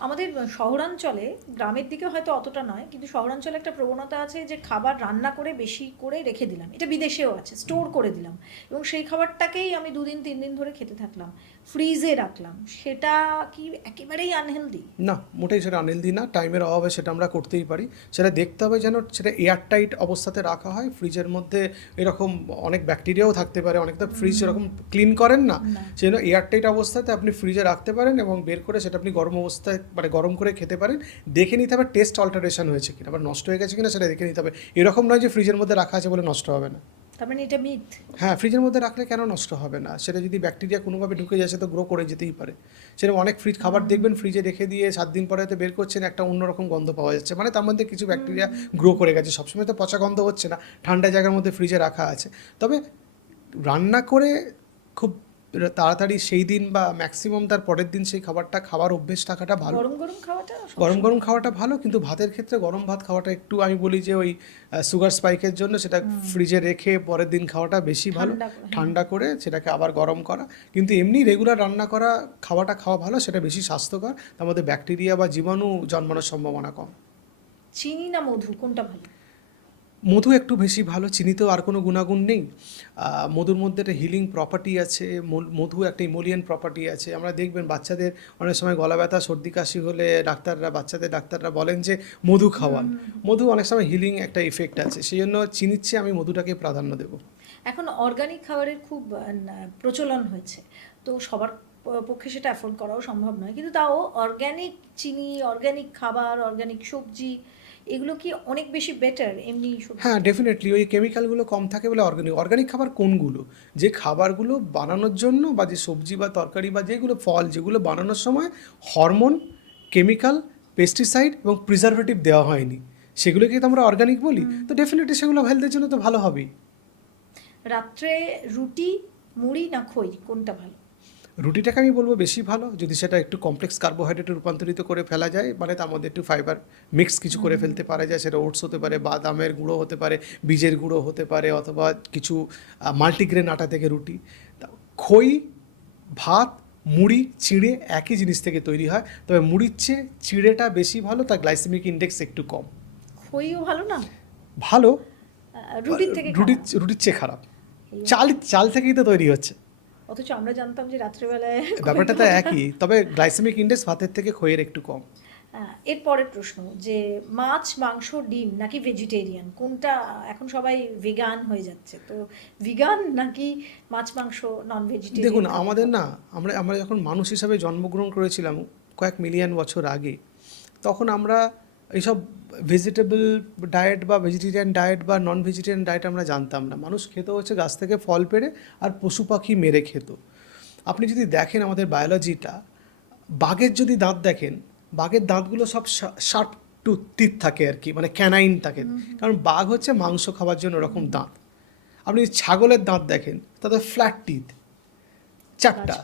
আমাদের শহরাঞ্চলে, গ্রামের দিকে হয়তো অতটা নয়, কিন্তু শহরাঞ্চলে একটা প্রবণতা আছে যে খাবার রান্না করে বেশি করে রেখে দিলাম, এটা বিদেশেও আছে, স্টোর করে দিলাম, এবং সেই খাবারটাকেই আমি 2 দিন 3 দিন ধরে খেতে থাকলাম, ফ্রিজে রাখলাম। সেটা কি একেবারেই আনহেলদি? না, মোটেই সেটা আনহেলদি না। টাইমের অভাবে সেটা আমরা করতেই পারি। সেটা দেখতে হবে যেন সেটা এয়ারটাইট অবস্থাতে রাখা হয়। ফ্রিজের মধ্যে এরকম অনেক ব্যাকটেরিয়াও থাকতে পারে, অনেক তো ফ্রিজ এরকম ক্লিন করেন না, সেই জন্য এয়ারটাইট অবস্থাতে আপনি ফ্রিজে রাখতে পারেন এবং বের করে সেটা আপনি গরম অবস্থায়, মানে গরম করে খেতে পারেন। দেখে নিতে হবে টেস্ট অল্টারেশন হয়েছে কিনা, আবার নষ্ট হয়ে গেছে কিনা সেটা দেখে নিতে হবে। এরকম নয় যে ফ্রিজের মধ্যে রাখা আছে বলে নষ্ট হবে না। তার মানে এটা মিথ? হ্যাঁ, ফ্রিজের মধ্যে রাখলে কেন নষ্ট হবে না? সেটা যদি ব্যাকটেরিয়া কোনোভাবে ঢুকে যায়, সে তো গ্রো করে যেতেই পারে। সেরকম অনেক ফ্রিজ খাবার দেখবেন ফ্রিজে রেখে দিয়ে 7 দিন পরে হয়তো বের করছেন, একটা অন্যরকম গন্ধ পাওয়া যাচ্ছে, মানে তার মধ্যে কিছু ব্যাকটেরিয়া গ্রো করে গেছে। সবসময় তো পচা গন্ধ হচ্ছে না, ঠান্ডা জায়গার মধ্যে ফ্রিজে রাখা আছে। তবে রান্না করে খুব তাড়াতাড়ি সেই দিন বা ম্যাক্সিমাম তার পরের দিন সেই খাবারটা খাওয়ার অভ্যেস থাকাটা ভালো। গরম গরম খাওয়াটা গরম গরম খাওয়াটা ভালো, কিন্তু ভাতের ক্ষেত্রে গরম ভাত খাওয়াটা একটু, আমি বলি যে ওই সুগার স্পাইকের জন্য সেটা ফ্রিজে রেখে পরের দিন খাওয়াটা বেশি ভালো। ঠান্ডা করে সেটাকে আবার গরম করা, কিন্তু এমনি রেগুলার রান্না করা খাওয়াটা খাওয়া ভালো, সেটা বেশি স্বাস্থ্যকর। তার মধ্যে ব্যাকটেরিয়া বা জীবাণু জন্মানোর সম্ভাবনা কম। চিনি না মধু, কোনটা ভালো? মধু একটু বেশি ভালো, চিনিতেও আর কোনো গুণাগুণ নেই। মধুর মধ্যে একটা হিলিং প্রপার্টি আছে, মধু একটা ইমোলিয়েন্ট প্রপার্টি আছে। আমরা দেখবেন বাচ্চাদের অনেক সময় গলা ব্যথা সর্দি কাশি হলে ডাক্তাররা বলেন যে মধু খাওয়ান। মধু অনেক সময় হিলিং একটা ইফেক্ট আছে, সেই জন্য চিনির চেয়ে আমি মধুটাকে প্রাধান্য দেবো। এখন অর্গানিক খাবারের খুব প্রচলন হয়েছে, তো সবার পক্ষে সেটা অ্যাফোর্ড করাও সম্ভব নয়, কিন্তু তাও অর্গানিক চিনি, অর্গানিক খাবার, অর্গানিক সবজি, এগুলো কি অনেক বেশি বেটার এমনি সবজি? হ্যাঁ, ডেফিনেটলি ওই কেমিক্যালগুলো কম থাকে বলে অর্গানিক খাবার কোনগুলো, যে খাবারগুলো বানানোর জন্য, বা যে সবজি বা তরকারি বা যেগুলো ফল, যেগুলো বানানোর সময় হরমোন, কেমিক্যাল, পেস্টিসাইড এবং প্রিজারভেটিভ দেওয়া হয়নি, সেগুলোকে তো আমরা অর্গানিক বলি। তো ডেফিনেটলি সেগুলো হেলথের জন্য তো ভালো হবেই। রাত্রে রুটি, মুড়ি না খই, কোনটা ভালো? রুটিটাকে আমি বলবো বেশি ভালো, যদি সেটা একটু কমপ্লেক্স কার্বোহাইড্রেটে রূপান্তরিত করে ফেলা যায়, মানে তার মধ্যে একটু ফাইবার মিক্স কিছু করে ফেলতে পারা যায়। সেটা ওটস হতে পারে, বাদামের গুঁড়ো হতে পারে, বীজের গুঁড়ো হতে পারে, অথবা কিছু মাল্টিগ্রেন আটা থেকে রুটি। খই, ভাত, মুড়ি, চিড়ে একই জিনিস থেকে তৈরি হয়, তবে মুড়ির চেয়ে চিড়েটা বেশি ভালো, তার গ্লাইসেমিক ইন্ডেক্স একটু কম। খইও ভালো না? ভালো, রুটির থেকে রুটির চেয়ে খারাপ। চাল থেকেই তো তৈরি হচ্ছে। অথচ আমরা জানতাম যে রাত্রেবেলায় ব্যাপারটা তো একই, তবে গ্লাইসেমিক ইন্ডেক্স ভাতের থেকে খইয়ের একটু কম। এর পরের প্রশ্ন, যে মাছ, মাংস, ডিম নাকি ভেজিটেরিয়ান, কোনটা? এখন সবাই ভেগান হয়ে যাচ্ছে, তো ভেগান নাকি মাছ, মাংস, নন ভেজিটেরিয়ান? দেখুন, আমাদের না, আমরা যখন মানুষ হিসাবে জন্মগ্রহণ করেছিলাম কয়েক মিলিয়ন বছর আগে, তখন আমরা এইসব ভেজিটেবল ডায়েট বা ভেজিটেরিয়ান ডায়েট বা নন ভেজিটেরিয়ান ডায়েট আমরা জানতাম না। মানুষ খেতে হচ্ছে গাছ থেকে ফল পেড়ে আর পশু পাখি মেরে খেত। আপনি যদি দেখেন আমাদের বায়োলজিটা, বাঘের যদি দাঁত দেখেন, বাঘের দাঁতগুলো সব শার্প টিথ থাকে আর কি, মানে ক্যানাইন থাকে, কারণ বাঘ হচ্ছে মাংস খাওয়ার জন্য ওরকম দাঁত। আপনি ছাগলের দাঁত দেখেন, তাদের ফ্ল্যাট টিথ, চারটা,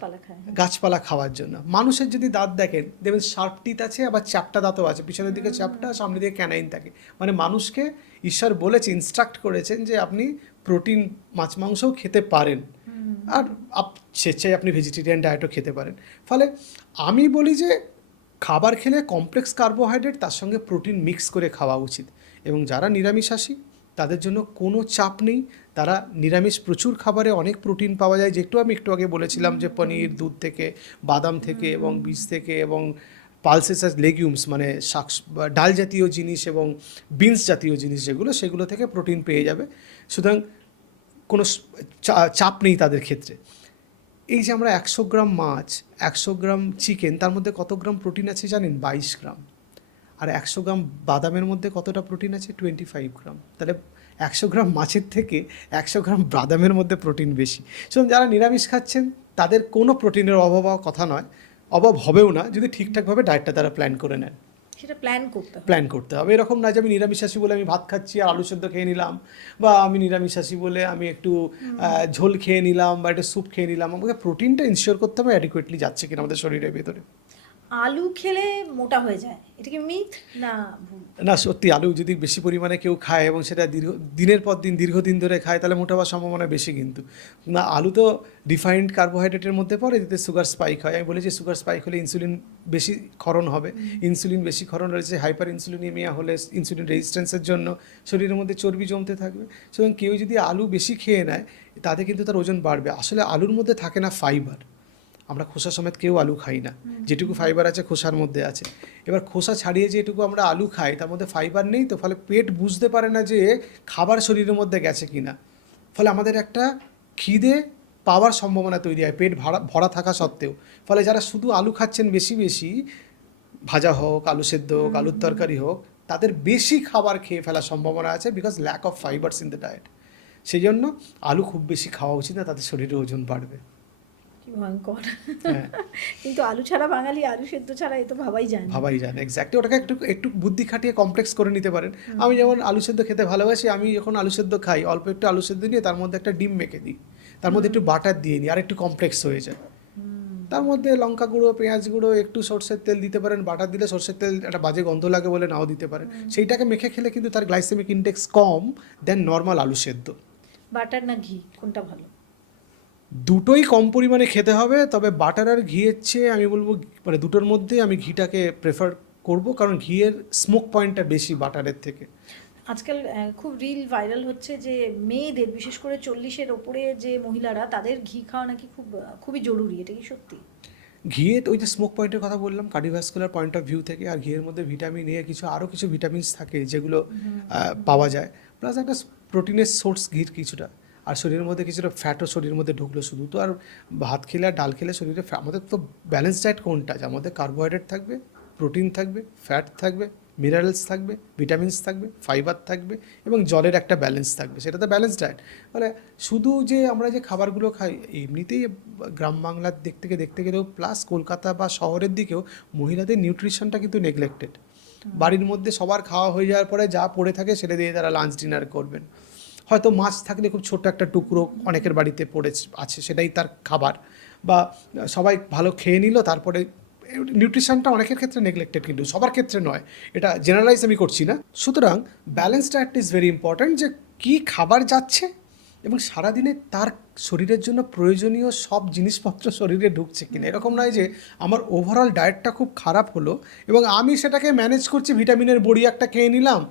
গাছপালা খাওয়ার জন্য। মানুষের যদি দাঁত দেখেন, দেখবেন শার্প টিথ আছে, আবার চ্যাপ্টা দাঁতও আছে, পিছনের দিকে চ্যাপ্টা, সামনের দিকে ক্যানাইন থাকে। মানে মানুষকে ঈশ্বর বলেছে, ইনস্ট্রাক্ট করেছেন যে আপনি প্রোটিন, মাছ, মাংসও খেতে পারেন, আর স্বেচ্ছায় আপনি ভেজিটেরিয়ান ডায়েটও খেতে পারেন। ফলে আমি বলি যে খাবার খেলে কমপ্লেক্স কার্বোহাইড্রেট তার সঙ্গে প্রোটিন মিক্স করে খাওয়া উচিত। এবং যারা নিরামিষাশী তাদের জন্য কোনো চাপ নেই। তারা নিরামিষ প্রচুর খাবারে অনেক প্রোটিন পাওয়া যায়, যেটু আমি একটু আগে বলেছিলাম যে পনির, দুধ থেকে, বাদাম থেকে এবং বীজ থেকে এবং পালসেস আর লেগিউমস মানে শাক ডাল জাতীয় জিনিস এবং বিনস জাতীয় জিনিস সেগুলো থেকে প্রোটিন পেয়ে যাবে। সুতরাং কোনো চাপ নেই তাদের ক্ষেত্রে। এই যে আমরা 100 গ্রাম মাছ, 100 গ্রাম চিকেন, তার মধ্যে কত গ্রাম প্রোটিন আছে জানেন? 22 গ্রাম। আর 100 গ্রাম বাদামের মধ্যে কতটা প্রোটিন আছে? 25 গ্রাম। তাহলে 100 গ্রাম মাছের থেকে 100 গ্রাম বাদামের মধ্যে প্রোটিন বেশি। সুতরাং যারা নিরামিষ খাচ্ছেন তাদের কোনো প্রোটিনের অভাব হওয়ার কথা নয়, অভাব হবেও না যদি ঠিকঠাকভাবে ডায়েটটা তারা প্ল্যান করে নেন। সেটা প্ল্যান করতে হবে। এরকম না যে আমি নিরামিষাশী বলে আমি ভাত খাচ্ছি আর আলু সেদ্ধ খেয়ে নিলাম, বা আমি নিরামিষাশী বলে আমি একটু ঝোল খেয়ে নিলাম বা একটা স্যুপ খেয়ে নিলাম। আমাকে প্রোটিনটা ইনশিওর করতে হবে অ্যাডিকুয়েটলি যাচ্ছে কিনা আমাদের শরীরের ভেতরে। আলু খেলে মোটা হয়ে যায়, এটা কি মিথ না ভুল? না, সত্যি আলু যদি বেশি পরিমাণে কেউ খায় এবং সেটা দিনের পর দিন দীর্ঘদিন ধরে খায় তাহলে মোটা হওয়ার সম্ভাবনা বেশি। কিন্তু না, আলু তো রিফাইন্ড কার্বোহাইড্রেটের মধ্যে পড়ে, যেতে সুগার স্পাইক হয়। আমি বলেছি সুগার স্পাইক হলে ইনসুলিন বেশি ক্ষরণ হবে, ইনসুলিন বেশি ক্ষরণ রয়েছে, হাইপার ইনসুলিনিমিয়া হলে ইনসুলিন রেজিস্ট্যান্সের জন্য শরীরের মধ্যে চর্বি জমতে থাকবে। সুতরাং কেউ যদি আলু বেশি খেয়ে নেয় তাতে কিন্তু তার ওজন বাড়বে। আসলে আলুর মধ্যে থাকে না ফাইবার। আমরা খোসা সমেত কেউ আলু খাই না, যেটুকু ফাইবার আছে খোসার মধ্যে আছে। এবার খোসা ছাড়িয়ে যেটুকু আমরা আলু খাই তার মধ্যে ফাইবার নেই, তো ফলে পেট বুঝতে পারে না যে খাবার শরীরের মধ্যে গেছে কিনা। ফলে আমাদের একটা খিদে পাওয়ার সম্ভাবনা তৈরি হয় পেট ভরা থাকা সত্ত্বেও। ফলে যারা শুধু আলু খাচ্ছেন বেশি বেশি, ভাজা হোক, আলু সেদ্ধ হোক, আলুর তরকারি হোক, তাদের বেশি খাবার খেয়ে ফেলার সম্ভাবনা আছে, because lack of fibres in the diet. সেই জন্য আলু খুব বেশি খাওয়া উচিত না, তাদের শরীরে ওজন বাড়বে। কি ভয়ঙ্কর। কিন্তু আলু ছাড়া বাঙালি, আলু সেদ্ধ ছাড়া এ তো ভাবাই যায় না। এক্স্যাক্টলি, ওটাকে একটু বুদ্ধি খাটিয়ে কমপ্লেক্স করে নিতে পারেন। আমি যেমন আলু সেদ্ধ খেতে ভালোবাসি, আমি যখন আলু সেদ্ধ খাই অল্প একটু আলু সেদ্ধ নিয়ে তার মধ্যে একটা ডিম মেখে দিই, তার মধ্যে একটু বাটার দিয়ে নিই, আর একটু কমপ্লেক্স হয়ে যায়। তার মধ্যে লঙ্কা গুঁড়ো, পেঁয়াজ গুঁড়ো, একটু সরষের তেল দিতে পারেন। বাটার দিলে সরষের তেল একটা বাজে গন্ধ লাগে বলে নাও দিতে পারেন। সেইটাকে মেখে খেলে কিন্তু তার গ্লাইসেমিক ইনডেক্স কম দেন নর্মাল আলু সেদ্ধ। বাটার না ঘি, কোনটা ভালো? দুটোই কম পরিমাণে খেতে হবে, তবে বাটার আর ঘিয়ের চেয়ে আমি বলবো মানে দুটোর মধ্যে আমি ঘিটাকে প্রেফার করব, কারণ ঘিয়ের স্মোক পয়েন্টটা বেশি বাটারের থেকে। আজকাল খুব রিল ভাইরাল হচ্ছে যে মেয়েদের, বিশেষ করে 40-এর ওপরে যে মহিলারা, তাদের ঘি খাওয়া নাকি খুবই জরুরি। এটা কি সত্যি? ঘিয়ে ওই যে স্মোক পয়েন্টের কথা বললাম, কার্ডিওভাস্কুলার পয়েন্ট অফ ভিউ থেকে, আর ঘিয়ের মধ্যে ভিটামিন এ আরও কিছু ভিটামিনস থাকে যেগুলো পাওয়া যায়, প্লাস একটা প্রোটিনের সোর্স ঘির কিছুটা, আর শরীরের মধ্যে কিছুটা ফ্যাটও শরীরের মধ্যে ঢুকলো। শুধু তো আর ভাত খেলে আর ডাল খেলে শরীরে, আমাদের তো ব্যালেন্স ডায়েট কোনটা? যার মধ্যে কার্বোহাইড্রেট থাকবে, প্রোটিন থাকবে, ফ্যাট থাকবে, মিনারেলস থাকবে, ভিটামিনস থাকবে, ফাইবার থাকবে এবং জলের একটা ব্যালেন্স থাকবে, সেটা তো ব্যালেন্স ডায়েট। মানে শুধু যে আমরা যে খাবারগুলো খাই, এমনিতেই গ্রাম বাংলার দিক থেকে দেখতে গেলেও, প্লাস কলকাতা বা শহরের দিকেও মহিলাদের নিউট্রিশনটা কিন্তু নেগলেক্টেড। বাড়ির মধ্যে সবার খাওয়া হয়ে যাওয়ার পরে যা পড়ে থাকে সেটা দিয়ে তারা লাঞ্চ ডিনার করবেন। হয়তো মাছ থাকলে খুব ছোট একটা টুকরো অনেকের বাড়িতে পড়ে আছে, সেটাই তার খাবার, বা সবাই ভালো খেয়ে নিল, তারপরে নিউট্রিশনটা অনেকের ক্ষেত্রে নেগলেক্টেড, কিন্তু সবার ক্ষেত্রে নয়, এটা জেনারেলাইজ আমি করছি না। সুতরাং balance diet is very important, যে কী খাবার যাচ্ছে এবং সারাদিনে তার শরীরের জন্য প্রয়োজনীয় সব জিনিসপত্র শরীরে ঢুকছে কিনা। এরকম নয় যে আমার ওভারঅল ডায়েটটা খুব খারাপ হলো এবং আমি সেটাকে ম্যানেজ করছি, ভিটামিনের বড়ি একটা খেয়ে নিলাম,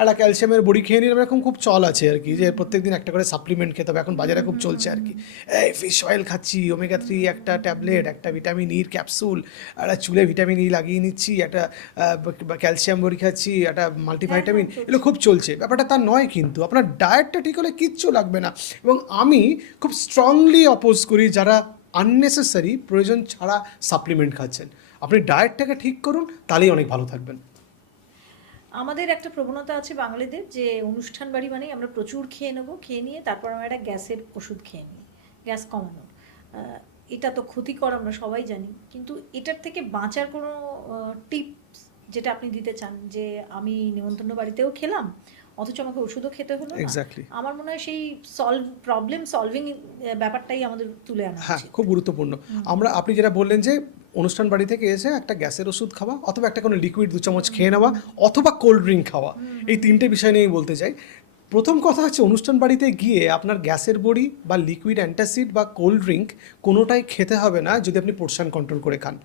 একটা ক্যালসিয়ামের বড়ি খেয়ে নিলাম, এরকম খুব চল আছে আর কি, যে প্রত্যেকদিন একটা করে সাপ্লিমেন্ট খেতে হবে, এখন বাজারে খুব চলছে আর কি। এই ফিশ অয়েল খাচ্ছি, ওমেগা 3 একটা ট্যাবলেট, একটা ভিটামিন ইর ক্যাপসুল, একটা চুলে ভিটামিন ই লাগিয়ে নিচ্ছি, একটা ক্যালসিয়াম বড়ি খাচ্ছি, একটা মাল্টিভাইটামিন, এগুলো খুব চলছে। ব্যাপারটা তা নয়, কিন্তু আপনার ডায়েটটা ঠিক হলে কিচ্ছু লাগবে না। এবং আমি খুব স্ট্রংলি অপোজ করি যারা আননেসেসারি, প্রয়োজন ছাড়া সাপ্লিমেন্ট খাচ্ছেন। আপনি ডায়েটটাকে ঠিক করুন, তাহলেই অনেক ভালো থাকবেন। আমাদের একটা প্রবণতা আছে বাঙালিদের, যে অনুষ্ঠান বাড়ি মানেই আমরা প্রচুর খেয়ে নেবো, খেয়ে নিয়ে তারপর আমরা একটা গ্যাসের ওষুধ খেয়ে নিই, গ্যাস কমানোর। এটা তো ক্ষতিকর, আমরা সবাই জানি, কিন্তু এটার থেকে বাঁচার কোনো টিপস যেটা আপনি দিতে চান? যে আমি নিমন্ত্রণ বাড়িতেও খেলাম অথচ আমাকে ওষুধও খেতে হলো না। এক্স্যাক্টলি, আমার মনে হয় সেই প্রবলেম সলভিং ব্যাপারটাই আমাদের তুলে আনা হ্যাঁ, উচিত। খুব গুরুত্বপূর্ণ। আপনি যেটা বললেন যে অনুষ্ঠান বাড়ি থেকে এসে একটা গ্যাসের ওষুধ খাওয়া, অথবা একটা কোনো লিকুইড 2 চামচ খেয়ে নেওয়া, অথবা কোল্ড ড্রিঙ্ক খাওয়া, এই 3টে বিষয় নিয়েই বলতে চাই। প্রথম কথা হচ্ছে অনুষ্ঠান বাড়িতে গিয়ে আপনার গ্যাসের বড়ি বা লিকুইড অ্যান্টাসিড বা কোল্ড ড্রিঙ্ক কোনোটাই খেতে হবে না যদি আপনি পোর্শন কন্ট্রোল করে খান।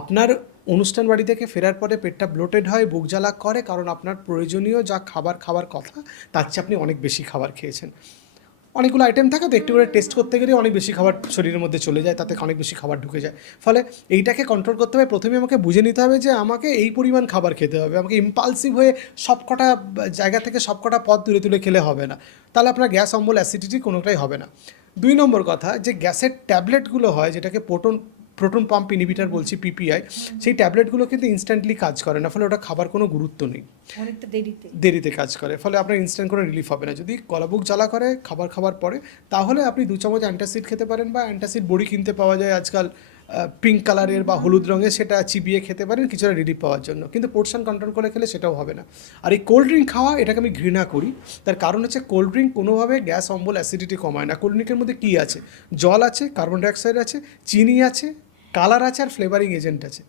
আপনার অনুষ্ঠান বাড়ি থেকে ফেরার পরে পেটটা ব্লোটেড হয়, বুক জ্বালা করে, কারণ আপনার প্রয়োজনীয় যা খাবার খাওয়ার কথা তার চেয়ে আপনি অনেক বেশি খাবার খেয়েছেন। অনেকগুলো আইটেম থাকে তো, একটু করে টেস্ট করতে গেলে অনেক বেশি খাবার শরীরের মধ্যে চলে যায়, তাতে অনেক বেশি খাবার ঢুকে যায়। ফলে এইটাকে কন্ট্রোল করতে হবে। প্রথমে আমাকে বুঝে নিতে হবে যে আমাকে এই পরিমাণ খাবার খেতে হবে, আমাকে ইম্পালসিভ হয়ে সবকটা জায়গা থেকে সবকটা পদ তুলে তুলে খেলে হবে না, তাহলে আপনার গ্যাস অম্বল অ্যাসিডিটি কোনোটাই হবে না। 2 নম্বর কথা, যে গ্যাসের ট্যাবলেটগুলো হয় যেটাকে প্রোটন পাম্প ইনহিবিটার বলছি, পিপিআই, সেই ট্যাবলেটগুলো কিন্তু ইনস্ট্যান্টলি কাজ করে না, ফলে ওটা খাবার কোনো গুরুত্ব নেই, অনেকটা দেরিতে কাজ করে, ফলে আপনার ইনস্ট্যান্ট কোনো রিলিফ হবে না। যদি গলাবুক জ্বালা করে খাবার খাবার পরে, তাহলে আপনি 2 চামচ অ্যান্টাসিড খেতে পারেন, বা অ্যান্টাসিড বড়ি কিনতে পাওয়া যায় আজকাল পিঙ্ক কালারের বা হলুদ রঙের, সেটা চিবিয়ে খেতে পারেন কিছুটা রিলিফ পাওয়ার জন্য, কিন্তু পোর্শন কন্ট্রোল করে খেলে সেটাও হবে না। আর এই কোল্ড ড্রিঙ্ক খাওয়া, এটাকে আমি ঘৃণা করি। তার কারণ হচ্ছে কোল্ড ড্রিঙ্ক কোনোভাবে গ্যাস অম্বল অ্যাসিডিটি কমায় না। কোল্ড ড্রিঙ্কের মধ্যে কী আছে? জল আছে, কার্বন ডাইঅক্সাইড আছে, চিনি আছে, কালার আছে, আর ফ্লেভারিং এজেন্ট আছে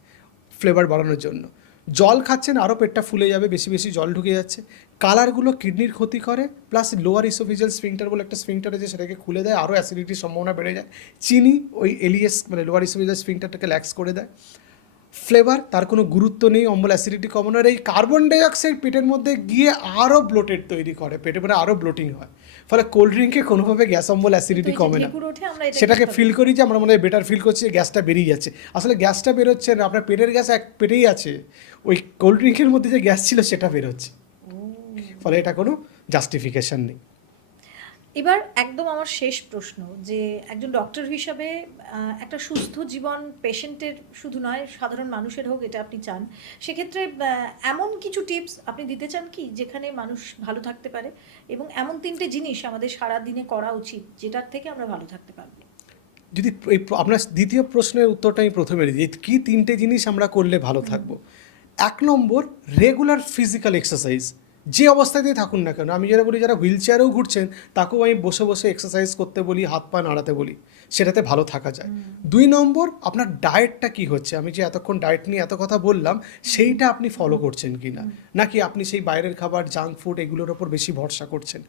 ফ্লেভার বাড়ানোর জন্য। জল খাচ্ছেন আরও পেটটা ফুলে যাবে, বেশি বেশি জল ঢুকে যাচ্ছে। কালারগুলো কিডনির ক্ষতি করে, প্লাস লোয়ার ইসোফেজিয়াল স্ফিংটার বলে একটা স্ফিংটার আছে, সেটাকে খুলে দেয়, আরও অ্যাসিডিটির সম্ভাবনা বেড়ে যায়। চিনি ওই এলিএস মানে লোয়ার ইসোফেজিয়াল স্ফিংটারটাকে ল্যাক্স করে দেয়। ফ্লেভার, তার কোনো গুরুত্ব নেই অম্বল অ্যাসিডিটি কমানোর। এই কার্বন ডাইঅক্সাইড পেটের মধ্যে গিয়ে আরও ব্লোটেড তৈরি করে, পেটে মানে আরও ব্লোটিং হয়। ফলে কোল্ড ড্রিঙ্কে কোনোভাবে গ্যাস অম্বল অ্যাসিডিটি কমে না। সেটাকে ফিল করি যে আমরা মনে হয় বেটার ফিল করছি, গ্যাসটা বেরিয়ে যাচ্ছে। আসলে গ্যাসটা বেরোচ্ছে না, আপনার পেটের গ্যাস এক পেটেই আছে, ওই কোল্ড ড্রিঙ্কের মধ্যে যে গ্যাস ছিল সেটা বেরোচ্ছে। ফলে এটা কোনো জাস্টিফিকেশন নেই। এবার একদম আমার শেষ প্রশ্ন, যে একজন ডক্টর হিসাবে একটা সুস্থ জীবন পেশেন্টের শুধু নয়, সাধারণ মানুষের হোক, এটা আপনি চান। সেক্ষেত্রে এমন কিছু টিপস আপনি দিতে চান কি, যেখানে মানুষ ভালো থাকতে পারে, এবং এমন 3টে জিনিস আমাদের সারা দিনে করা উচিত যেটার থেকে আমরা ভালো থাকতে পারবো? যদি এই আপনার দ্বিতীয় প্রশ্নের উত্তরটা আমি প্রথমে দিই, কী 3টে জিনিস আমরা করলে ভালো থাকবো। 1 নম্বর, রেগুলার ফিজিক্যাল এক্সারসাইজ, যে অবস্থাতেই থাকুন না কেন। আমি যারা বলি, যারা হুইল চেয়ারেও ঘুরছেন, তাকেও আমি বসে বসে এক্সারসাইজ করতে বলি, হাত পা নাড়াতে বলি, সেটাতে ভালো থাকা যায়। 2 নম্বর, আপনার ডায়েটটা কি হচ্ছে। আমি যে এতক্ষণ ডায়েট নিয়ে এত কথা বললাম, সেইটা আপনি ফলো করছেন কি না, নাকি আপনি সেই বাইরের খাবার, জাঙ্ক ফুড, এগুলোর ওপর বেশি ভরসা করছেন।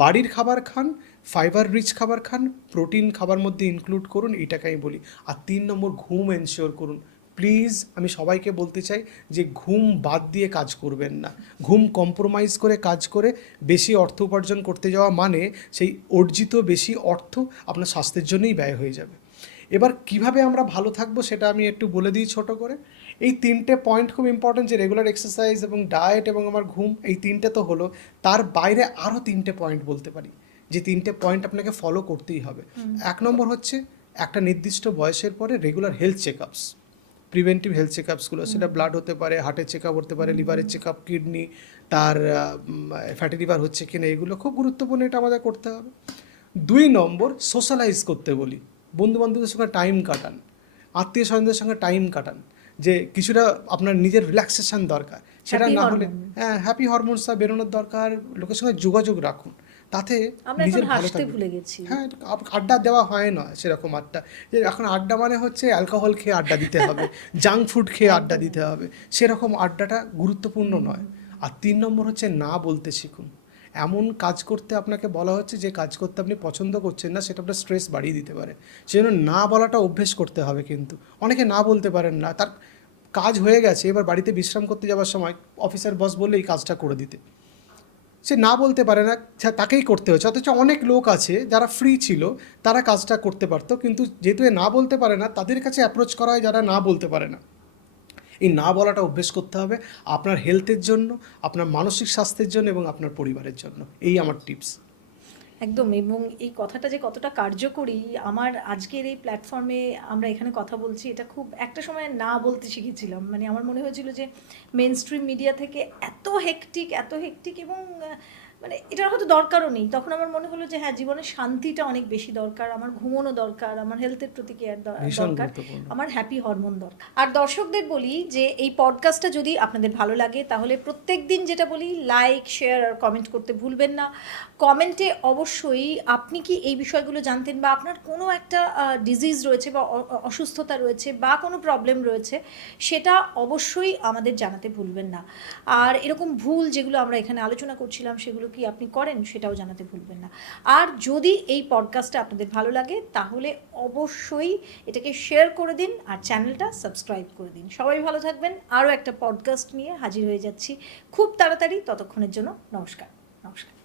বাড়ির খাবার খান, ফাইবার রিচ খাবার খান, প্রোটিন খাবার মধ্যে ইনক্লুড করুন, এটাকে আমি বলি। আর 3 নম্বর, ঘুম এনশিওর করুন। প্লিজ আমি সবাইকে বলতে চাই যে ঘুম বাদ দিয়ে কাজ করবেন না। ঘুম কম্প্রোমাইজ করে কাজ করে বেশি অর্থ উপার্জন করতে যাওয়া মানে সেই অর্জিত বেশি অর্থ আপনার স্বাস্থ্যের জন্যই ব্যয় হয়ে যাবে। এবার কিভাবে আমরা ভালো থাকবো সেটা আমি একটু বলে দিই ছোট করে। এই 3টে পয়েন্ট খুব ইম্পর্টেন্ট, যে রেগুলার এক্সারসাইজ এবং ডায়েট এবং আমার ঘুম, এই 3টে তো হলো। তার বাইরে আরও 3টে পয়েন্ট বলতে পারি, যে 3টে পয়েন্ট আপনাকে ফলো করতেই হবে। 1 নম্বর হচ্ছে, একটা নির্দিষ্ট বয়সের পরে regular health checkups, preventive health চেকআপসগুলো, সেটা ব্লাড হতে পারে, হার্টের চেকআপ হতে পারে, লিভারের চেকআপ, কিডনি, তার ফ্যাটি লিভার হচ্ছে কিনা, এগুলো খুব গুরুত্বপূর্ণ, এটা আমাদের করতে হবে। 2 নম্বর, সোশ্যালাইজ করতে বলি, বন্ধুবান্ধবদের সঙ্গে টাইম কাটান, আত্মীয় স্বজনদের সঙ্গে টাইম কাটান, যে কিছুটা আপনার নিজের রিল্যাক্সেশন দরকার, সেটা না হলে হ্যাপি হরমোনসটা বেরোনোর দরকার, লোকের সঙ্গে যোগাযোগ রাখুন, তাতে নিজের ভালো থাকবে। হ্যাঁ, আড্ডা দেওয়া হয় না সেরকম আড্ডা, যে এখন আড্ডা মানে হচ্ছে অ্যালকোহল খেয়ে আড্ডা দিতে হবে, জাঙ্ক ফুড খেয়ে আড্ডা দিতে হবে, সেরকম আড্ডাটা গুরুত্বপূর্ণ নয়। আর 3 নম্বর হচ্ছে, না বলতে শিখুন। এমন কাজ করতে আপনাকে বলা হচ্ছে যে কাজ করতে আপনি পছন্দ করছেন না, সেটা আপনার স্ট্রেস বাড়িয়ে দিতে পারে, সেজন্য না বলাটা অভ্যেস করতে হবে। কিন্তু অনেকে না বলতে পারেন না, তার কাজ হয়ে গেছে, এবার বাড়িতে বিশ্রাম করতে যাওয়ার সময় অফিসার বস বললে এই কাজটা করে দিতে, সে না বলতে পারে না, তাকেই করতে হচ্ছে। অথচ অনেক লোক আছে যারা ফ্রি ছিল, তারা কাজটা করতে পারতো, কিন্তু যেহেতু না বলতে পারে না, তাদের কাছে অ্যাপ্রোচ করা হয় যারা না বলতে পারে না। এই না বলাটা অভ্যেস করতে হবে, আপনার হেলথের জন্য, আপনার মানসিক স্বাস্থ্যের জন্য এবং আপনার পরিবারের জন্য। এই আমার টিপস। একদম। এবং এই কথাটা যে কতটা কার্যকরী, আমার আজকের এই প্ল্যাটফর্মে আমরা এখানে কথা বলছি, এটা খুব একটা সময় না বলতে শিখেছিলাম। মানে আমার মনে হয়েছিল যে মেন স্ট্রিম মিডিয়া থেকে এত হেকটিক এবং মানে এটার হয়তো দরকারও নেই। তখন আমার মনে হলো যে হ্যাঁ, জীবনের শান্তিটা অনেক বেশি দরকার, আমার ঘুমোনো দরকার, আমার হেলথের প্রতি কেয়ার দরকার, আমার হ্যাপি হরমোন দরকার। আর দর্শকদের বলি যে এই পডকাস্টটা যদি আপনাদের ভালো লাগে, তাহলে প্রত্যেক দিন যেটা বলি, লাইক, শেয়ার আর কমেন্ট করতে ভুলবেন না। কমেন্টে অবশ্যই আপনি কি এই বিষয়গুলো জানতেন, বা আপনার কোনো একটা ডিজিজ রয়েছে, বা অসুস্থতা রয়েছে, বা কোনো প্রবলেম রয়েছে, সেটা অবশ্যই আমাদের জানাতে ভুলবেন না। আর এরকম ভুল যেগুলো আমরা এখানে আলোচনা করছিলাম, সেগুলো কি আপনি করেন সেটাও জানাতে ভুলবেন না। আর যদি এই পডকাস্টটা আপনাদের ভালো লাগে তাহলে অবশ্যই এটাকে শেয়ার করে দিন আর চ্যানেলটা সাবস্ক্রাইব করে দিন। সবাই ভালো থাকবেন। আরও একটা পডকাস্ট নিয়ে হাজির হয়ে যাচ্ছি খুব তাড়াতাড়ি। ততক্ষণের জন্য নমস্কার। নমস্কার।